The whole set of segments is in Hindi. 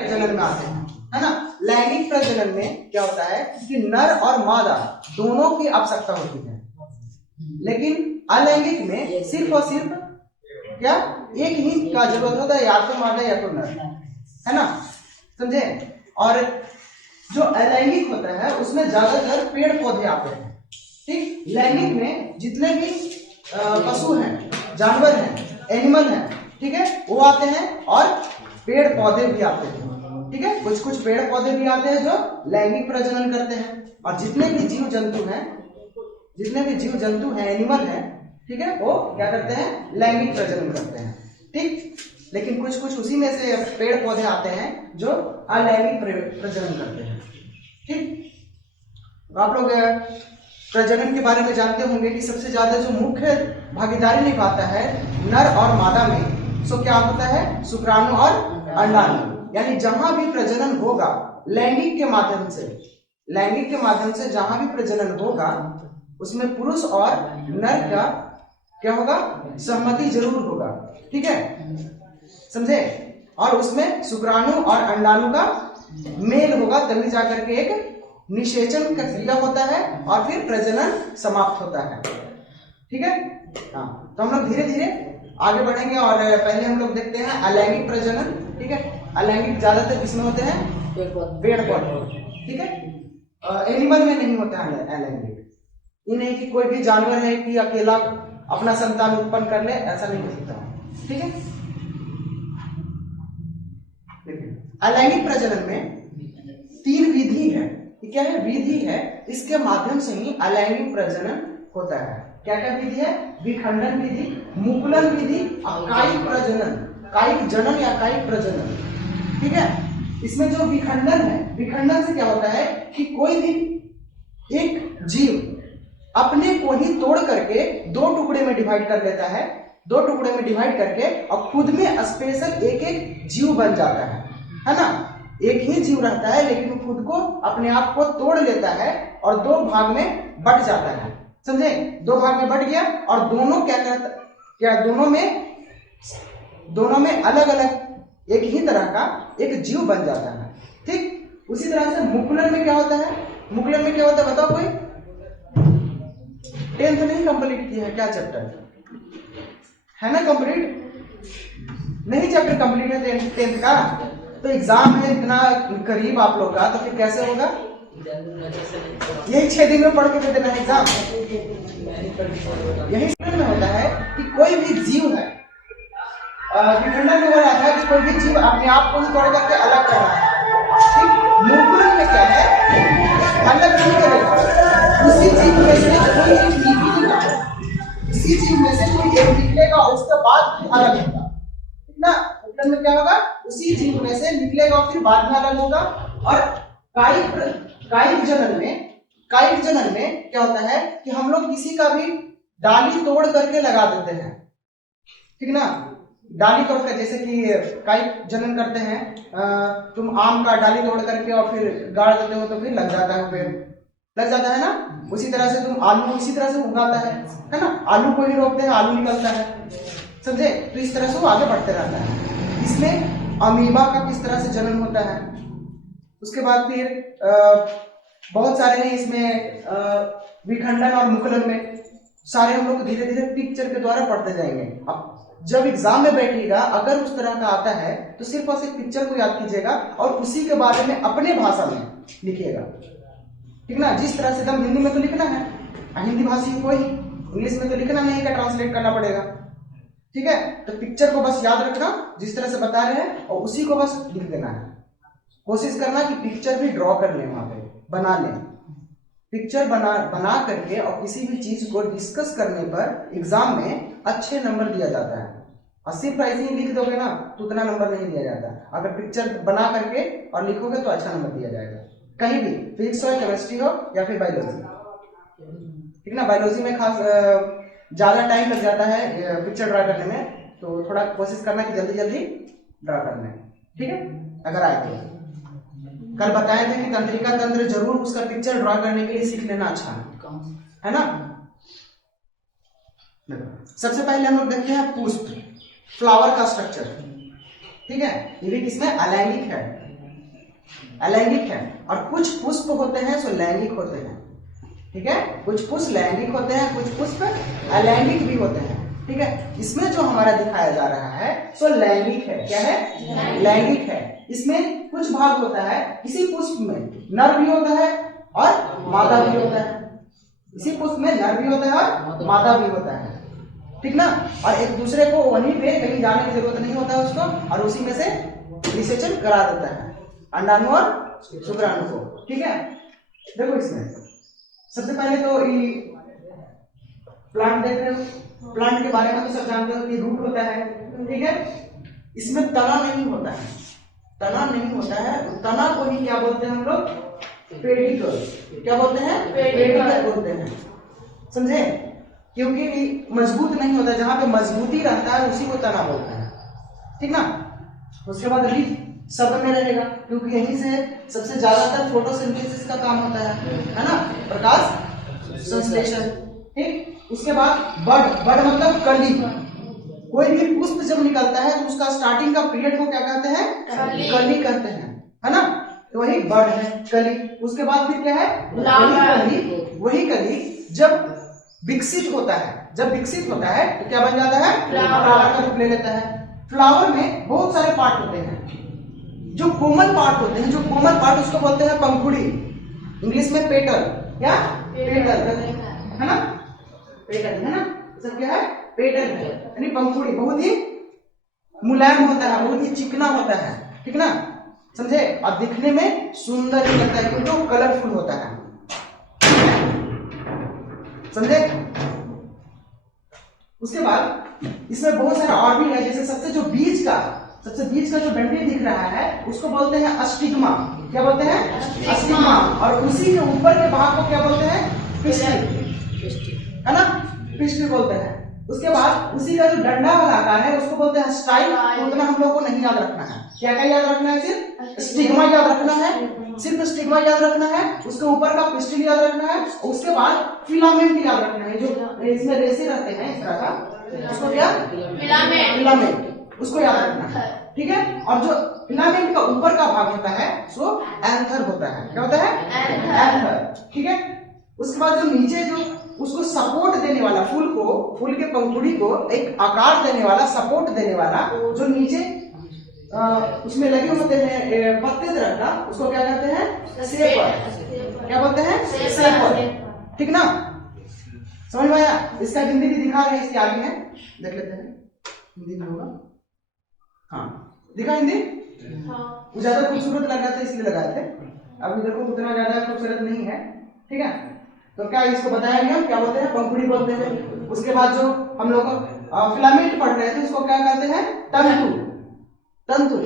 प्रजनन में आते हैं, है ना। लैंगिक प्रजनन में क्या होता है कि नर और मादा दोनों की आवश्यकता होती है, लेकिन अलैंगिक में सिर्फ और सिर्फ क्या एक ही का जरूरत होता है, या तो मादा या तो नर, है ना, समझे। और जो अलैंगिक होता है उसमें ज्यादातर पेड़ पौधे आते हैं, ठीक। लैंगिक में जितने भी पशु हैं, जानवर हैं, एनिमल हैं, ठीक है, वो आते हैं, और पेड़ पौधे भी आते हैं, ठीक है। कुछ कुछ पेड़ पौधे भी आते हैं जो लैंगिक प्रजनन करते हैं, और जितने भी जीव जंतु हैं, एनिमल हैं, ठीक है, वो क्या करते हैं, लैंगिक प्रजनन करते हैं, ठीक। लेकिन कुछ कुछ उसी में से पेड़ पौधे आते हैं जो अलैंगिक प्रजनन करते हैं, ठीक। तो आप लोग प्रजनन के बारे में जानते होंगे कि सबसे ज्यादा जो मुख्य भागीदारी निभाता है नर और मादा में, सो क्या होता है, शुक्राणु और अंडाणु। यानी जहां भी प्रजनन होगा लैंगिक के माध्यम से जहां भी प्रजनन होगा उसमें पुरुष और नर का क्या होगा, सहमति जरूर होगा, ठीक है, समझे। और उसमें शुक्राणु और अंडाणु का मेल होगा, तभी जाकर के एक निषेचन का क्रिया होता है और फिर प्रजनन समाप्त होता है, ठीक है। हाँ, तो हम लोग धीरे धीरे आगे बढ़ेंगे, और पहले हम लोग देखते हैं अलैंगिक प्रजनन, ठीक है। अलैंगिक ज्यादातर किसमें होते हैं, पेड़ पौधे, ठीक है। एनिमल में नहीं होता है अलैंगिक। ये नहीं कि कोई भी जानवर है कि अकेला अपना संतान उत्पन्न कर ले, ऐसा नहीं हो सकता, ठीक है। अलैंगिक प्रजनन में 3 विधि है, क्या है, विधि है, इसके माध्यम से ही अलैंगिक प्रजनन होता है। क्या क्या विधि है, विखंडन विधि, मुकुलन विधि और कायिक प्रजनन, कायिक जनन या कायिक प्रजनन, ठीक है। इसमें जो विखंडन है, विखंडन से क्या होता है कि कोई भी एक जीव अपने को ही तोड़ करके 2 टुकड़े में डिवाइड कर लेता है, 2 टुकड़े में डिवाइड करके और खुद में स्पेशल एक एक जीव बन जाता है ना। एक ही जीव रहता है लेकिन खुद को अपने आप को तोड़ लेता है और 2 भाग में बट जाता है, समझे। 2 भाग में बट गया और दोनों क्या दोनों में अलग अलग एक ही तरह का एक जीव बन जाता है, ठीक। उसी तरह से मुकुलन में क्या होता है, मुकुलन में क्या होता है बताओ कोई, 10th नहीं कंप्लीट किया है क्या चैप्टर, है ना कंप्लीट, नहीं चैप्टर कंप्लीट है 10th का, तो एग्जाम है इतना करीब आप लोग का, तो फिर कैसे होगा, यही 6 दिन में पढ़ के दे देना एग्जाम। यही में होता है कि कोई भी जीव है, विखंडन में हो रहा था कि कोई भी जीव अपने आप को ही तोड़ करके अलग कर रहा है, ठीक। मुकुलन में क्या है, अलग नहीं करेगा, उसी जीव में से कोई एक निकलेगा, इसी जीव में से कोई एक निकलेगा और उसके बाद अलग होगा, ठीक ना। मुकुलन में क्या होगा, उसी जीव में से निकलेगा और फिर बाद में अलग होगा। और कायिक जनन में क्या होता है कि हम लोग किसी का भी डाली तोड़ करके लगा देते हैं, ठीक ना। डाली तोड़ कर, जैसे कि कायिक जनन करते हैं, तुम आम का डाली तोड़ करके और फिर गाड़ देते हो तो फिर लग जाता है, पेड़ लग जाता है ना। उसी तरह से तुम आलू इसी तरह से उगाता है ना, आलू को ही रोकते हैं आलू निकलता है, समझे। तो इस तरह से वो आगे बढ़ते रहता है। इसमें अमीबा का किस तरह से जनन होता है, उसके बाद फिर बहुत सारे हैं इसमें, विखंडन और मुकुलन में सारे हम लोग धीरे धीरे पिक्चर के द्वारा पढ़ते जाएंगे। अब जब एग्जाम में बैठिएगा अगर उस तरह का आता है तो सिर्फ और सिर्फ पिक्चर को याद कीजिएगा और उसी के बारे में अपने भाषा में लिखिएगा, ठीक ना। जिस तरह से एकदम हिंदी में तो लिखना है, हिंदी भाषी को ही, इंग्लिश में तो लिखना नहीं का ट्रांसलेट करना पड़ेगा, ठीक है। तो पिक्चर को बस याद रखना जिस तरह से बता रहे हैं और उसी को बस लिख देना है। कोशिश करना कि पिक्चर भी ड्रॉ कर लें, वहां पे बना लें, पिक्चर बना करके और किसी भी चीज को डिस्कस करने पर एग्जाम में अच्छे नंबर दिया जाता है। और सिर्फ ऐसे ही लिख दोगे ना तो उतना नंबर नहीं दिया जाता, अगर पिक्चर बना करके और लिखोगे तो अच्छा नंबर दिया जाएगा, कहीं भी, फिजिक्स हो, केमिस्ट्री हो या फिर बायोलॉजी, ठीक ना। बायोलॉजी में खास ज्यादा टाइम लग जाता है पिक्चर ड्रा करने में, तो थोड़ा कोशिश करना कि जल्दी जल्दी ड्रा करना है, ठीक है। अगर आए तो कल बताए थे कि तंत्रिका तंत्र जरूर उसका पिक्चर ड्रॉ करने के लिए सीख लेना अच्छा है ना। सबसे पहले हम लोग देखते हैं पुष्प, फ्लावर का स्ट्रक्चर, ठीक है। ये भी किसमें अलैंगिक है, अलैंगिक है। और कुछ पुष्प होते हैं सो लैंगिक होते हैं, ठीक है, कुछ पुष्प लैंगिक होते हैं, कुछ पुष्प अलैंगिक भी होते हैं, ठीक है। इसमें जो हमारा दिखाया जा रहा है सो लैंगिक है। क्या है? लैंगिक है। इसमें कुछ भाग होता है, इसी पुष्प में नर भी होता है और मादा भी होता है, इसी पुष्प में नर भी होता है और मादा भी होता है, ठीक ना। और एक दूसरे को वहीं पे कहीं जाने की जरूरत नहीं होता है उसको, और उसी में से निषेचन करा देता है अंडाणु और शुक्राणु को, ठीक है। देखो इसमें सबसे पहले तो प्लांट देख रहे हो, प्लांट के बारे में तो सब जानते हो कि रूट होता है, ठीक है। इसमें तना नहीं होता है, तना नहीं होता है, तना को ही क्या बोलते हैं हम लोग? पेडिकल। क्या बोलते हैं? पेडिकल बोलते हैं, समझे? क्योंकि मजबूत नहीं होता, जहां पे मजबूती रहता है उसी को तना बोलते हैं, ठीक ना। उसके बाद लीफ सब में रहेगा, क्योंकि यहीं से सबसे ज्यादातर फोटोसिंथेसिस का काम होता है ना, प्रकाश संश्लेषण, ठीक। उसके बाद बड मतलब कली। कोई भी पुष्प जब निकलता है तो उसका स्टार्टिंग का पीरियड को क्या कहते हैं? कली कहते हैं, है ना। तो वही बड है, कली। उसके बाद फिर क्या है? कली। वही कली जब विकसित होता है, जब विकसित होता है तो क्या बन जाता है? फ्लावर का रूप ले लेता है। फ्लावर में बहुत सारे पार्ट होते हैं, जो कोमल पार्ट होते हैं, जो कोमल पार्ट उसको बोलते हैं पंखुड़ी, इंग्लिश में पेटल। क्या? पेटल है ना, पेटल है ना, सब क्या है? पेटल है, यानी पंखुड़ी। बहुत ही मुलायम होता है, बहुत ही चिकना होता है, ठीक ना, समझे। और दिखने में सुंदर ही लगता है क्योंकि वो कलरफुल होता है, समझे। उसके बाद इसमें बहुत सारा और भी है, जैसे सबसे बीच का जो डंडी दिख रहा है उसको बोलते हैं अस्टिग्मा। क्या बोलते हैं? अस्टिग्मा। और उसी के ऊपर के भाग को क्या बोलते हैं? पिस्टिल, है ना, पिस्टिल बोलते हैं। उसके बाद उसी का जो डंडा वाला आकार है उसको बोलते हैं स्टाइल। तो उतना हम लोग को नहीं याद रखना है। क्या क्या याद रखना है? सिर्फ स्टिग्मा याद रखना है, सिर्फ स्टिग्मा याद रखना है, उसके ऊपर का पिस्टिल याद रखना है, उसके बाद फिलामेंट याद रखना है, जो इसमें रेसे रहते हैं इस तरह का, उसको क्या? फिलामेंट, उसको याद रखना है, ठीक है। और जो फिलामेंट का ऊपर का भाग होता है सो एंथर होता है। क्या होता है? एंथर, ठीक है। उसके बाद जो नीचे जो उसको सपोर्ट देने वाला, फूल के पंखुड़ी को एक आकार देने वाला, सपोर्ट देने वाला, जो नीचे उसमें लगे होते हैं पत्ते तरह का, उसको क्या कहते हैं? सेपर। क्या बोलते हैं? सेपर, ठीक ना, समझ में आया। इसका हिंदी भी दिखा रहे हैं, इसके आगे है, देख लेते हैं हिंदी में होगा। हाँ, दिखा हिंदी। वो ज्यादा खूबसूरत लग रहा था इसलिए लगाए थे, अभी देखो उतना ज्यादा खूबसूरत नहीं है, ठीक है। तो क्या इसको बताया गया? क्या बोलते हैं? पंखुड़ी बोलते हैं। उसके बाद जो हम लोग फिलामेंट पढ़ रहे थे उसको क्या कहते हैं? तंतु, तंतु,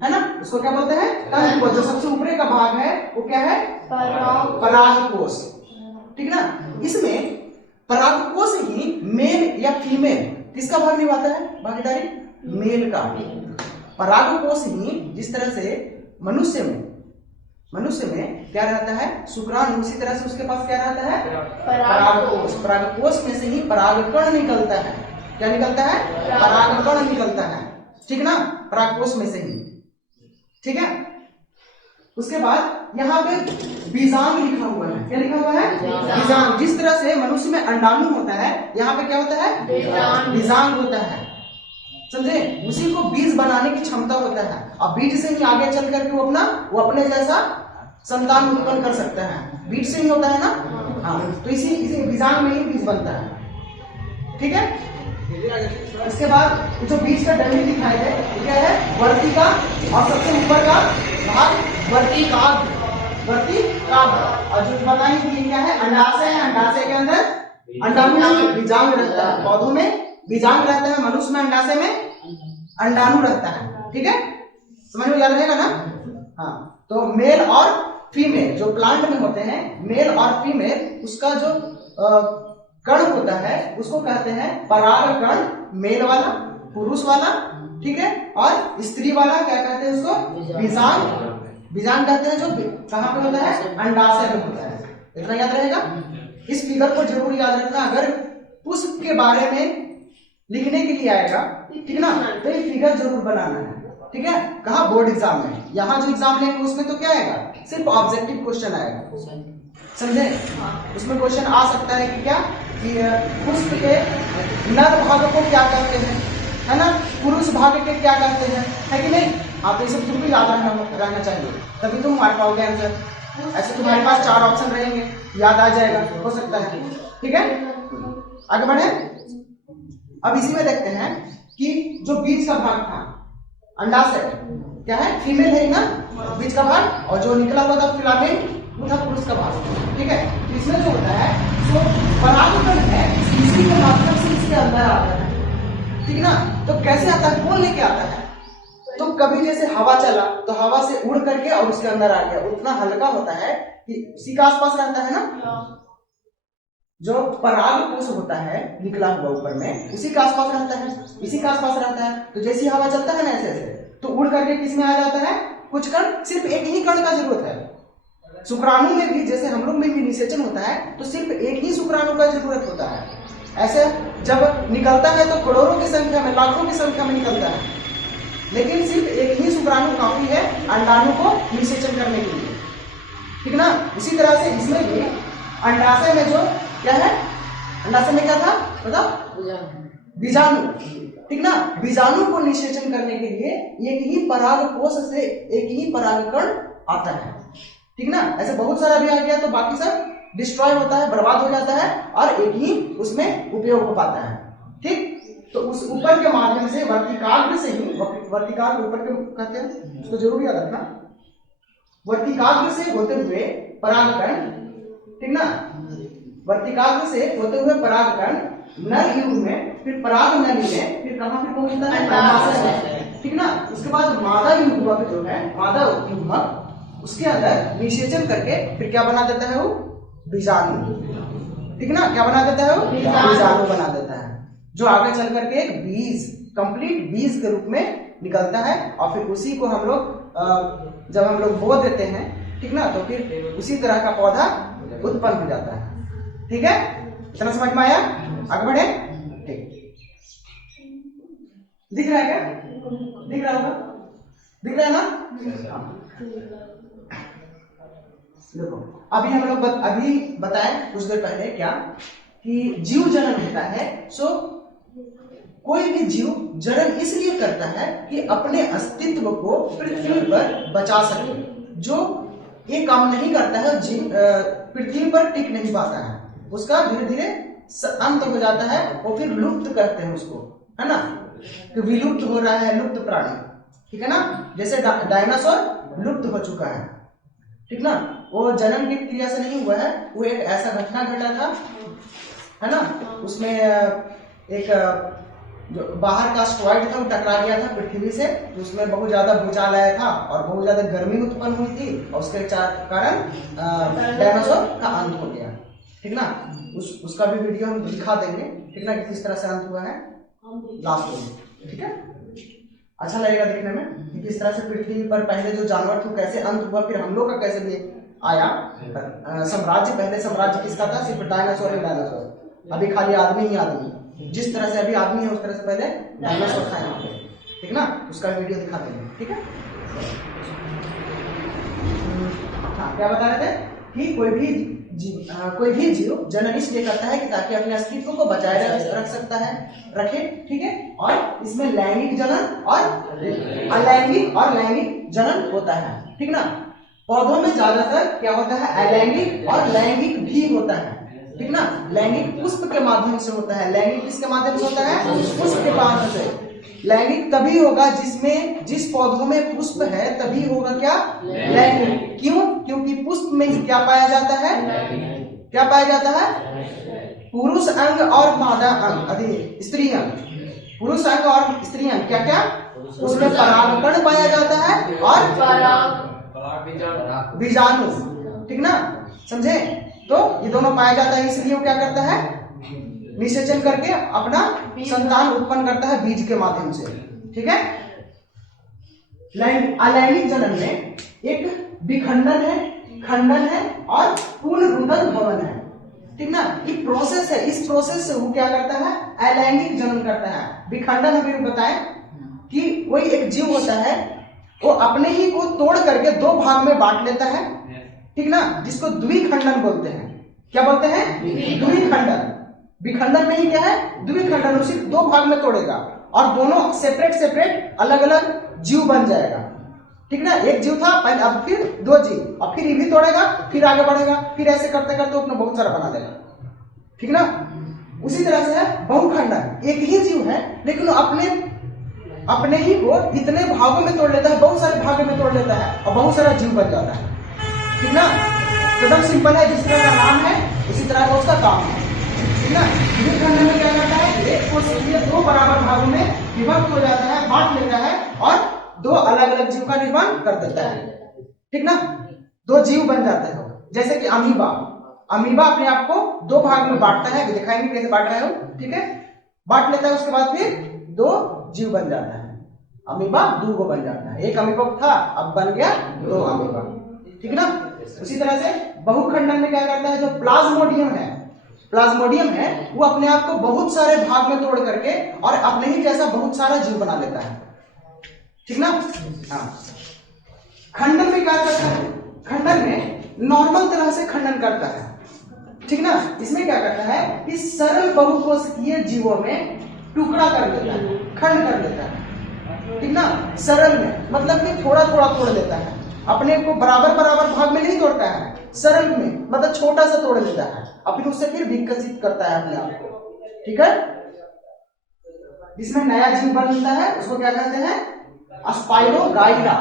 है ना, उसको क्या बोलते हैं? तंतु। जो सबसे ऊपरी का भाग है वो क्या है? परागकोश, ठीक ना। इसमें परागकोश ही मेल या फीमेल किसका भाग निभाता है? भागीदारी मेल का। परागकोश ही जिस तरह से मनुष्य में क्या रहता है? शुक्राणु, उसी तरह से उसके पास क्या रहता है? परागकोश। परागकोश में से ही परागकण निकलता है। क्या निकलता है? परागकण निकलता है, ठीक ना, परागकोश में से ही, ठीक है। उसके बाद यहाँ पे बीजांग लिखा हुआ है। क्या लिखा हुआ है? बीजांग। जिस तरह से मनुष्य में अंडाणु होता है, यहाँ पे क्या होता है? बीजांग होता है, समझे। उसी को बीज बनाने की क्षमता होता है, और बीज से ही आगे चल करके वो अपने जैसा संतान उत्पन्न कर सकता है। बीज से ही होता है ना, हाँ। तो इसी बीजांग में ही बीज बनता है, ठीक है। इसके बाद जो बीज का डंडी दिखाई है क्या है? वर्तिका, और सबसे ऊपर का भाग वर्तिकाग्र, और जो बताई थी क्या है? अंडाशय है। अंडाशय के अंदर अंडाणु नहीं, बीजांग रहता है। पौधों में बीजांग रहता है, मनुष्य में अंडाशय में अंडाणु रहता है, ठीक है। समझ में याद रहेगा ना? हाँ। तो मेल और फीमेल जो प्लांट में होते हैं, मेल और फीमेल, उसका जो कण होता है उसको कहते हैं परागकण। मेल वाला, पुरुष वाला, ठीक है। और स्त्री वाला क्या कहते हैं उसको? बीजांग। बीजांग कहते हैं, जो कहाँ पे होता है? अंडाशय में होता है। इतना याद रहेगा। इस फिगर को जरूर याद रखना, अगर पुष्प के बारे में लिखने के लिए आएगा, ठीक ना, तो ये फिगर जरूर बनाना है, ठीक है, कहा बोर्ड एग्जाम में। यहाँ जो एग्जाम लेंगे उसमें तो क्या आएगा, सिर्फ ऑब्जेक्टिव क्वेश्चन आएगा, समझे। उसमें क्वेश्चन आ सकता है कि क्या, कि पुष्प के नर भाग को क्या कहते हैं, है ना, पुरुष भाग के क्या कहते हैं, है कि नहीं। आप ये सब तुमको याद रहना चाहिए, तभी तुम मार पाओगे आंसर। ऐसे तुम्हारे पास 4 ऑप्शन रहेंगे, याद आ जाएगा, हो सकता है। ठीक है, आगे बढ़े। अब इसी में देखते हैं कि जो बीज का भाग था, अंडाशय क्या है, फीमेल है ना बीज का भाग, और जो निकला हुआ था फिलामेंट वो था पुरुष का भाग। ठीक है, तो इसमें जो होता है सो परागकण है, इसी के माध्यम से इसके अंदर आता है, ठीक ना। तो कैसे आता है, कौन लेके आता है, तो कभी जैसे हवा चला तो हवा से उड़ करके और उसके अंदर आ गया, उतना हल्का होता है कि उसी के आसपास रहता है ना। जो परागकोश होता है निकला हुआ ऊपर में, उसी के आसपास रहता है, इसी के आसपास रहता है। तो जैसी हवा चलता है ना ऐसे ऐसे, तो उड़ करके किस में आ जाता है, कुछ कण, सिर्फ एक ही कण का जरूरत है। शुक्राणु में भी जैसे हम लोग में भी निषेचन होता है तो सिर्फ एक ही शुक्राणु का जरूरत होता है। ऐसे जब निकलता है तो करोड़ों की संख्या में, लाखों की संख्या में निकलता है, लेकिन सिर्फ एक ही शुक्राणु काफी है अंडाणु को निषेचन करने के लिए, ठीक ना। इसी तरह से इसमें भी अंडाशय में जो क्या है, अंडाशय में क्या था बताओ, बीजाणु, ठीक ना। बीजाणु को निषेचन करने के लिए एक ही परागकोश से एक ही परागकण आता है, ठीक ना। ऐसे बहुत सारा भी आ गया तो बाकी सब डिस्ट्रॉय होता है, बर्बाद हो जाता है, और एक ही उसमें उपयोग हो पाता है, ठीक। तो उस ऊपर के माध्यम से वर्तिकाग्र से ही, वर्तिकाग्र ऊपर के कहते हैं, उसको जरूर याद रखना, वर्तिकाग्र से होते हुए परागकण, ठीक ना, वर्तिकाग्र से होते हुए परागकण नर युग में, फिर पराग नली में, फिर कहां पे पहुंचता है, अंडाशय में, ठीक ना। उसके बाद मादा युग्मक जो है, मादा युग्मक, उसके अंदर निषेचन करके फिर क्या बना देता है वो, बीजाणु, ठीक ना। क्या बना देता है वो, बीजाणु बना देता है, जो आगे चल करके एक बीज, कंप्लीट बीज के रूप में निकलता है। और फिर उसी को हम लोग जब हम लोग बो देते हैं, ठीक ना, तो फिर उसी तरह का पौधा उत्पन्न हो जाता है, ठीक है। इतना समझ में आया, आगे बढ़े, ठीक। दिख रहा है क्या, दिख रहा होगा, दिख रहा है ना। देखो अभी हम लोग अभी बताएं कुछ देर पहले क्या, कि जीव जनन होता है। सो कोई भी जीव जनन इसलिए करता है कि अपने अस्तित्व को पृथ्वी पर बचा सके। जो ये काम नहीं करता है, पृथ्वी पर टिक नहीं पाता है, उसका धीरे धीरे अंत हो जाता है, और फिर लुप्त करते हैं उसको, है ना, कि विलुप्त हो रहा है, लुप्त प्राणी, ठीक है ना। जैसे डायनासोर लुप्त हो चुका है, ठीक ना, वो जन्म की क्रिया से नहीं हुआ है, वो एक ऐसा घटना घटा था, है ना। उसमें एक जो बाहर का एस्टेरॉयड था वो टकरा गया था पृथ्वी से, तो उसमें बहुत ज्यादा भूचाल आया था और बहुत ज्यादा गर्मी उत्पन्न हुई थी, और उसके कारण डायनासोर का अंत हो गया, ठीक ना। उसका भी वीडियो हम दिखा देंगे, ठीक ना, कि किस तरह से अंत हुआ है लास्ट में, ठीक है। अच्छा लगेगा देखने में कि किस तरह से पृथ्वी पर पहले जो जानवर थे कैसे अंत हुआ, फिर हम लोग का कैसे भी आया साम्राज्य। पहले साम्राज्य किसका था, सिर्फ डायनासोर ही डायनासोर, अभी खाली आदमी ही आदमी, जिस तरह से अभी आदमी है उस तरह से पहले डायनासोर था यहाँ पे, ठीक ना। उसका वीडियो दिखा देंगे, ठीक है। हाँ, क्या बता रहे थे कि कोई भी जीव जनन इसलिए करता है कि ताकि अपने अस्तित्व को बचाए रख सकता है, रखे, ठीक है। और इसमें लैंगिक जनन और अलैंगिक और लैंगिक जनन होता है, ठीक ना। पौधों में ज्यादातर क्या होता है, अलैंगिक और लैंगिक भी होता है, ठीक ना। लैंगिक पुष्प के माध्यम से होता है, लैंगिक किसके माध्यम से होता है, पुष्प के माध्यम से। लैंगिक तभी होगा जिस पौधों में पुष्प है तभी होगा क्या, लैंगिक। क्यों, क्योंकि पुष्प में क्या पाया जाता है, क्या पाया जाता है, पुरुष अंग और मादा अंग, स्त्री अंग, पुरुष अंग और स्त्री अंग, क्या क्या, उसमें परागकण पाया जाता है और बीजाणु, ठीक ना, समझे। तो ये दोनों पाया जाता है, इसलिए वो क्या करता है, निषेचन करके अपना संतान उत्पन्न करता है बीज के माध्यम से, ठीक है। अलैंगिक जनन में एक विखंडन है, खंडन है और पुनरुदर भवन है, ठीक ना। ये प्रोसेस है, इस प्रोसेस से वो क्या करता है, अलैंगिक जनन करता है। विखंडन अभी बताएं कि कोई एक जीव होता है वो अपने ही को तोड़ करके दो भाग में बांट लेता है, ठीक ना, जिसको द्विखंडन बोलते हैं। क्या बोलते हैं? द्विखंडन। विखंडन में ही क्या है? द्विखंडन। उसी दो भाग में तोड़ेगा और दोनों सेपरेट सेपरेट अलग अलग जीव बन जाएगा, ठीक ना। एक जीव था पहले, अब फिर दो जीव, अब फिर ये भी तोड़ेगा, फिर आगे बढ़ेगा, फिर ऐसे करते करते अपने बहुत सारा बना देगा, ठीक ना। उसी तरह से है बहुखंडन। एक ही जीव है लेकिन वो अपने ही को इतने भागों में तोड़ लेता है, बहुत सारे भागों में तोड़ लेता है और बहुत सारा जीव बन जाता है, ठीक ना। एकदम सिंपल है, जिस तरह का नाम है उसी तरह का उसका काम है, ठीक ना। द्विखंडन में क्या करता है? एक कोश दो बराबर भागों में विभक्त हो जाता है, बांट लेता है और दो अलग अलग जीव का निर्माण कर देता है, ठीक ना। दो जीव बन जाते हैं, जैसे कि अमीबा। अमीबा अपने आप को दो भाग में बांटता है, दिखाएंगे कैसे बांट रहा है, ठीक है। बांट लेता है, उसके बाद फिर दो जीव बन जाता है। अमीबा दो को बन जाता है, एक अमीबा था अब बन गया दो अमीबा, ठीक ना। उसी तरह से बहुखंडन में क्या करता है? जो प्लाज्मोडियम है वो अपने आप को बहुत सारे भाग में तोड़ करके और अपने ही जैसा बहुत सारा जीव बना लेता है, ठीक ना। हाँ, खंडन में क्या करता है? खंडन में नॉर्मल तरह से खंडन करता है, ठीक ना। इसमें क्या करता है कि सरल बहुकोशिकीय जीवों में टुकड़ा कर देता है, खंड कर देता है, ठीक ना। सरल में मतलब कि थोड़ा थोड़ा तोड़ लेता है, अपने को बराबर बराबर भाग में नहीं तोड़ता है, सरल में मतलब छोटा सा तोड़ लेता है और फिर उससे फिर विकसित करता है अपने आप को, ठीक है। इसमें नया जीव बनता है, उसको क्या कहते हैं? स्पाइरोगाइरा।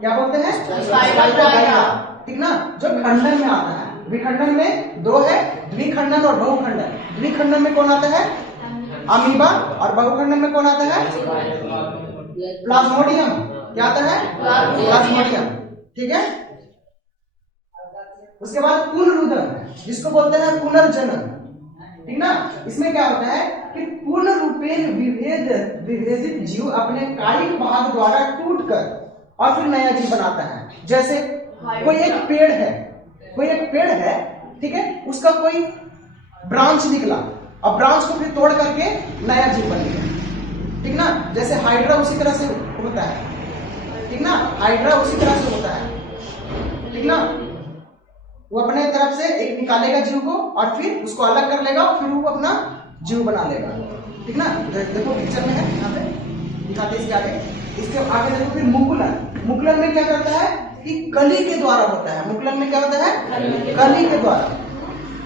क्या बोलते हैं? स्पाइरोगाइरा, ठीक ना। जो खंडन में आता है। विखंडन में दो है, द्विखंडन और बहुखंडन। द्विखंडन में कौन आता है? अमीबा। और बहुखंडन में कौन आता है? प्लाज्मोडियम। क्या आता है? प्लाज्मोडियम, ठीक है। उसके बाद पुनरुदन, जिसको बोलते हैं पुनर्जनन, ठीक ना। इसमें क्या होता है कि पूर्ण रूपेण विभेदित जीव अपने कायिक भाग द्वारा टूटकर और फिर नया जीव बनाता है। जैसे कोई एक पेड़ है, ठीक है, उसका कोई ब्रांच निकला और ब्रांच को फिर तोड़ करके नया जीव बन गया, ठीक ना। जैसे हाइड्रा उसी तरह से होता है, ठीक ना। हाइड्रा उसी तरह से होता है, ठीक ना। वो अपने तरफ से एक निकालेगा जीव को और फिर उसको अलग कर लेगा और फिर वो अपना जीव बना लेगा, ठीक ना। देखो पिक्चर में है, यहाँ पे दिखाते इसके आगे। इसके आगे देखो फिर मुकुलन में क्या करता है कि कली के द्वारा होता है। मुकुलन में क्या होता है? कली के द्वारा।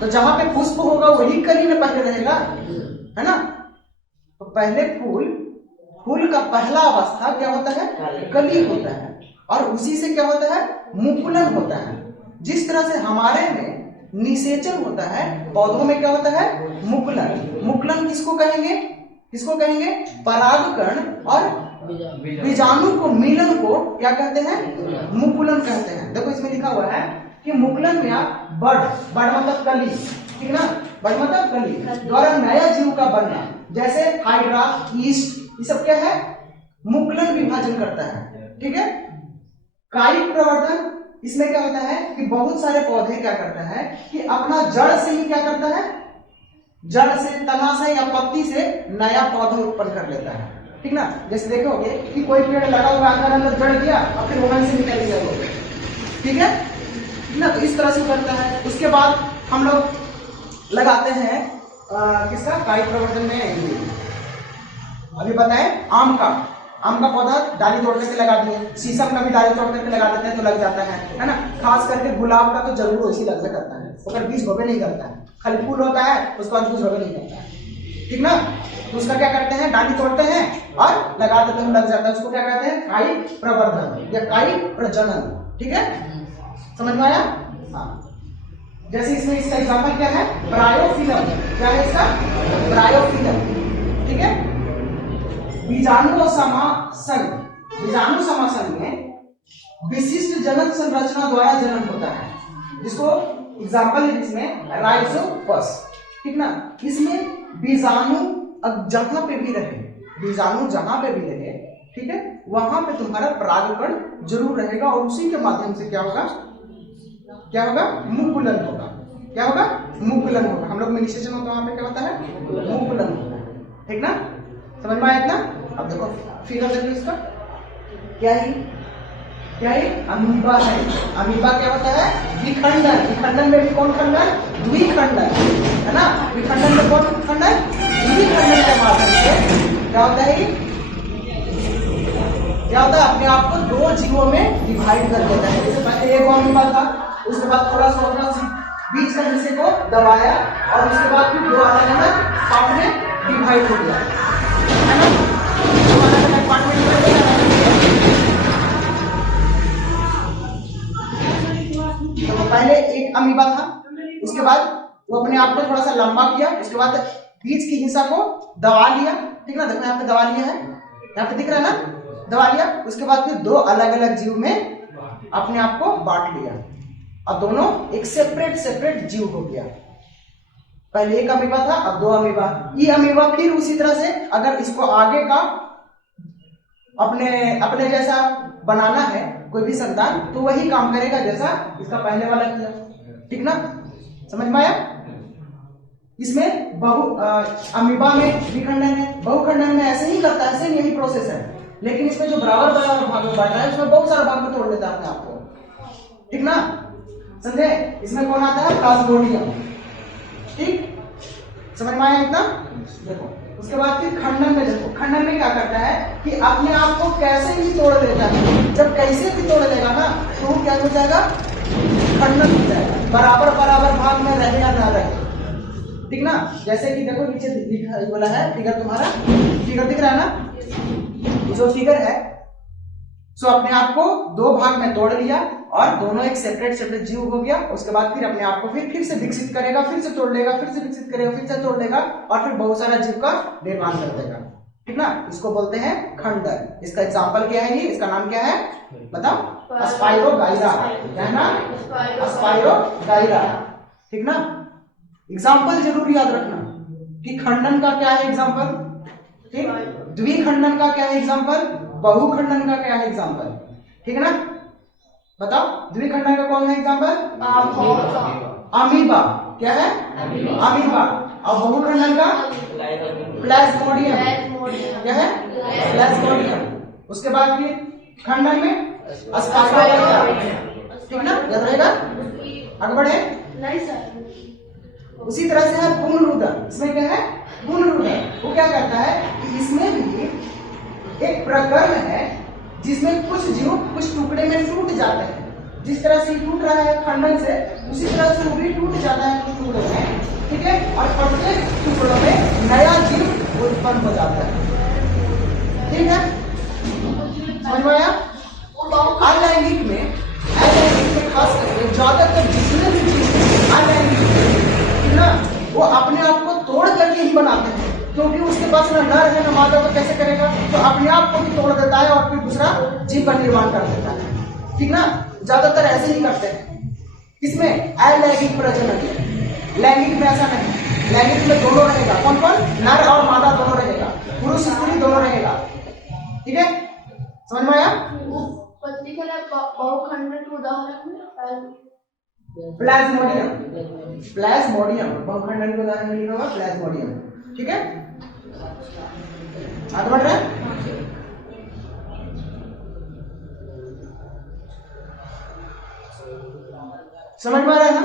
तो जहां पे पुष्प होगा वही कली में पहले रहेगा, है ना। तो पहले फूल का पहला अवस्था क्या होता है? कली होता है और उसी से क्या होता है? मुकुलन होता है। जिस तरह से हमारे में निषेचन होता है, पौधों में क्या होता है? मुकुलन किसको कहेंगे? परागकण और बीजाणु को मिलन को क्या कहते हैं? मुकुलन कहते हैं। देखो इसमें लिखा हुआ है कि मुकुलन में आप बड मतलब कली, ठीक ना। बड मतलब कली द्वारा नया जीव का बनना, जैसे हाइड्रा, ईस्ट, ये सब क्या है? मुकुलन विभाजन करता है, ठीक है। कायिक प्रवर्धन, इसमें क्या होता है कि बहुत सारे पौधे क्या करता है कि अपना जड़ से ही क्या करता है? जड़ से, तना से या पत्ती से नया पौधा उत्पन्न कर लेता है, ठीक ना। जैसे देखोगे कि कोई पेड़ लगा हुआ अंदर जड़ दिया और फिर वहां से निकल गया, ठीक है ना। तो इस तरह से करता है। उसके बाद हम लोग लगाते हैं किसका? कायिक प्रवर्धन में अभी बताएं आम का पौधा डाली तोड़ करके लगा दिए, शीशम का भी डाली तोड़ करके लगा देते हैं तो लग जाता है ना। खास करके गुलाब का तो जरूर इसी लगता करता है, उसका बीज होबे नहीं करता है, खाली फूल होता है उसके बाद बीज होबे नहीं करता है, ठीक ना। तो उसका क्या करते हैं? डाली तोड़ते हैं और लगा देते हैं, लग जाता है। उसको क्या कहते हैं? कायिक प्रवर्धन या कायिक प्रजनन, ठीक है। समझ में आया? हाँ। जैसे इसमें इसका एग्जाम्पल क्या है? ब्रायोफिलम। क्या है इसका? ब्रायोफिलम, ठीक है। बीजाणु समासंग में विशिष्ट जनक संरचना द्वारा जन्म होता है, जिसको एग्जाम्पल है इसमें राइजोपस, ठीक ना। इसमें बीजाणु जहां पे भी रहे, ठीक है, वहां पे तुम्हारा परागकण जरूर रहेगा और उसी के माध्यम से क्या होगा? मुकुलन होगा। क्या होगा? मुकुलन होगा। हम लोग में निषेचन होता है, वहां पे क्या होता है? मुकुलन होता है, ठीक ना। समझ में आया इतना? अब देखो फिगर देखो इसका, क्या है अमीबा है। अमीबा क्या होता है? विखंडन। विखंडन में भी कौन खंडन? द्विखंडन, है ना। विखंडन में कौन खंडन? द्विखंडन के माध्यम से क्या होता है? क्या होता है? अपने आप को दो जीवों में डिवाइड कर देता है। जैसे पहले एक अमीबा था, उसके बाद थोड़ा सा अपना बीच का हिस्से को दबाया और उसके बाद फिर दो अलग अलग पार्ट में डिवाइड हो गया, है ना। दो अलग अलग पार्ट में डिवाइड हो गया। तो पहले एक अमीबा था, उसके बाद वो अपने आप को थोड़ा सा लंबा किया, उसके बाद बीच की हिस्सा को दबा लिया, ठीक ना। देखो यहाँ पे दबा लिया है, यहाँ पे दिख रहा है ना, दबा लिया। उसके बाद फिर दो अलग अलग जीव में अपने आप को बांट लिया और दोनों एक सेपरेट जीव हो गया। पहले एक अमीबा था, अब दो अमीबा। ये अमीबा फिर उसी तरह से अगर इसको आगे का अपने जैसा बनाना है कोई भी संतान, तो वही काम करेगा जैसा इसका पहले वाला किया, ठीक ना। समझ में आया? इसमें अमीबा में विखंडन है, बहुखंडन में ऐसे ही करता है, ऐसे यही प्रोसेस है। लेकिन इसमें जो बराबर भाग में बांट रहा है, उसमें बहुत सारा भाग में तोड़ लेता है अपने आप को, ठीक ना। समझे? इसमें कौन आता है? प्लाज्मोडियम, ठीक। समझ में आया इतना? देखो उसके बाद फिर खंडन में देखो, खंडन में क्या करता है कि अपने आप को कैसे भी तोड़ लेता है। जब कैसे भी तोड़ लेगा ना, तो वो क्या हो जाएगा? खंडन हो जाएगा। बराबर भाग में रहे या ना रहे, ठीक ना। जैसे कि देखो नीचे बोला है फिगर, तुम्हारा फिगर दिख रहा है ना, जो फिगर है सो अपने आप को दो भाग में तोड़ लिया और दोनों एक सेपरेट जीव हो गया। उसके बाद फिर अपने आप को फिर से विकसित करेगा, फिर से तोड़ लेगा, फिर से विकसित करेगा, फिर से तोड़ लेगा और फिर बहुत सारा जीव का निर्माण कर देगा, ठीक ना। इसको बोलते हैं खंडन। इसका एग्जांपल क्या है? ये इसका नाम क्या है बताओ? स्पाइरोगाइरा, क्या है ना? स्पाइरोगाइरा, ठीक ना। एग्जांपल जरूर याद रखना कि खंडन का क्या है एग्जांपल, ठीक। द्विखंडन का क्या है एग्जांपल, बहुखंडन का क्या है एग्जांपल, ठीक है ना। बताओ द्विखंडन का कौन है एग्जांपल? अमीबा, क्या है? अमीबा। और बहुखंडन का प्लाज्मोडियम, क्या है? प्लाज्मोडियम। उसके बाद फिर खंडन में स्पाइरोगाइरा, ठीक ना, याद रहेगा। आगे बढ़े। नहीं सर। उसी तरह से है पुनरुदर। इसमें क्या है? पुनरुदर। वो क्या करता है कि इसमें भी एक प्रकरण है जिसमें कुछ जीव कुछ टुकड़े में टूट जाते हैं। जिस तरह से टूट रहा है खंडन से, उसी तरह से वो भी टूट जाता है कुछ टुकड़ों में, ठीक है। और प्रत्येक टुकड़ों में नया जीव उत्पन्न हो जाता है, ठीक है। समझ में आया? अलैंगिक में खास करके ज्यादातर जितने भी जीव अलैंगिक ना, वो अपने आप को तोड़ करके ही बनाते हैं, क्योंकि उसके पास ना नर है ना मादा, तो कैसे करेगा? तो अपने आप को भी तोड़ देता है और फिर दूसरा जीव का निर्माण कर देता है, ठीक ना। ज्यादातर ऐसे ही करते हैं। किसमें? अलैंगिक प्रजनन में। लैंगिक में ऐसा नहीं। लैंगिक में दोनों रहेगा। कौन कौन? नर और मादा दोनों रहेगा, पुरुष स्त्री दोनों रहेगा, ठीक है। समझ में आया? बहुखंडन के उदाहरण प्लाज्मोडियम। प्लाज्मोडियम बहुखंडन के उदाहरण में लिखा हुआ प्लाज्मोडियम, ठीक है। आगे बढ़ रहे हैं। समझ में आ रहा है ना?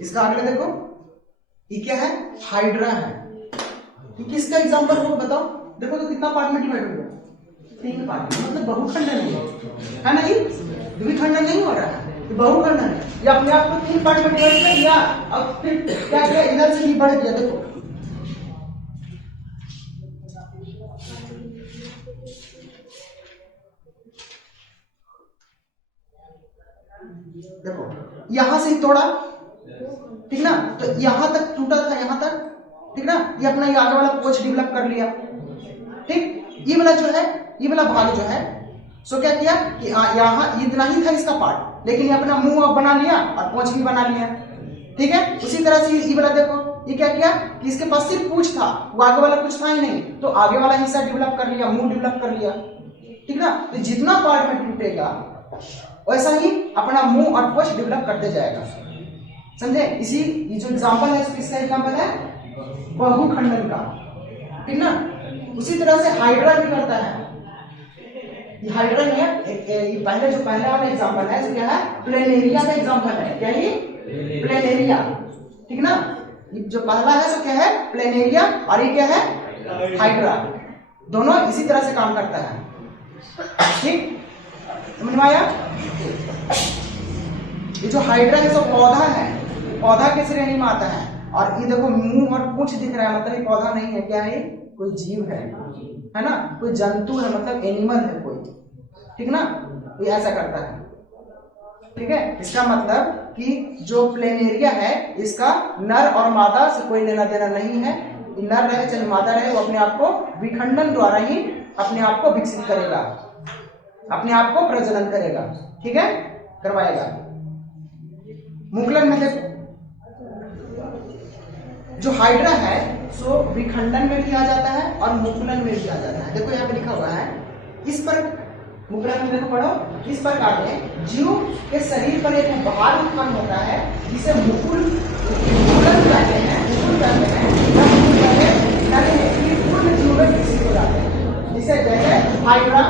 इसका आगे देखो, ये क्या है? हाइड्रा है। तो किसका एग्जांपल हो बताओ? देखो तो कितना पार्ट में डिवाइड हो गया? 3 पार्ट में, मतलब बहुखंडन है ना। ये द्विखंडन नहीं हो रहा है, ये बहुखंडन है। ये अपने आप को 3 पार्ट में डिवाइड कर दिया। अब फिर क्या किया? इधर से ही बढ़ गया। देखो यहां से ही तोड़ा, ठीक ना। तो यहां तक टूटा था, यहां तक, ठीक ना। ये अपना ये आगे वाला पोच डेवलप कर लिया, ठीक। ये वाला जो है, ये वाला भाग जो है, सो क्या किया कि यहाँ इतना ही था इसका पार्ट, लेकिन ये अपना मुंह बना लिया और पोंछ भी बना लिया, ठीक है। उसी तरह से ये वाला देखो, ये क्या किया कि इसके पास सिर्फ पूंछ था, वो आगे वाला कुछ था ही नहीं, तो आगे वाला हिस्सा डेवलप कर लिया, मुंह डेवलप कर लिया, ना। तो जितना पार्ट में टूटेगा वैसा ही अपना मुंह और त्वच डेवलप करते जाएगा, समझे। इसी ये जो एग्जाम्पल है इसका एग्जाम्पल है बहुखंडन का, ठीक ना। उसी तरह से हाइड्रा भी करता है। ये हाइड्रा है, ये पहले जो पहले वाला एग्जाम्पल है जो क्या है, प्लेनेरिया का एग्जाम्पल है। क्या ये प्लेनेरिया, ठीक ना। ये जो पहला है जो क्या है प्लेनेरिया, और ये क्या है हाइड्रा। दोनों इसी तरह से काम करता है, ठीक, समझ में आया। ये जो हाइड्रा है जो पौधा है, पौधा के श्रेणी में आता है। और ये देखो मुंह और पूंछ दिख रहा है, मतलब ये पौधा नहीं है, क्या है कोई जीव है ना, कोई जंतु है, मतलब एनिमल है कोई, ठीक ना। ये ऐसा करता है, ठीक है। इसका मतलब कि जो प्लेनेरिया है इसका नर और मादा से कोई लेना देना नहीं है। नर रहे चाहे मादा रहे, वो अपने आप को विखंडन द्वारा ही अपने आप को विकसित करेगा, अपने आप को प्रजनन करेगा, ठीक है, करवाएगा। मुकुलन में देखो जो हाइड्रा है सो विखंडन में भी आ जाता है और मुकुलन में भी आ जाता है। देखो यहाँ पे लिखा हुआ है, इस पर मुकुलन में देखो पढ़ो, इस प्रकार में जीव के शरीर पर एक भार उत्पन्न होता है जिसे मुकुलन कहते हैं। पूर्ण जीव में विकसित हो जाते हैं, जिसे जैसे हाइड्रा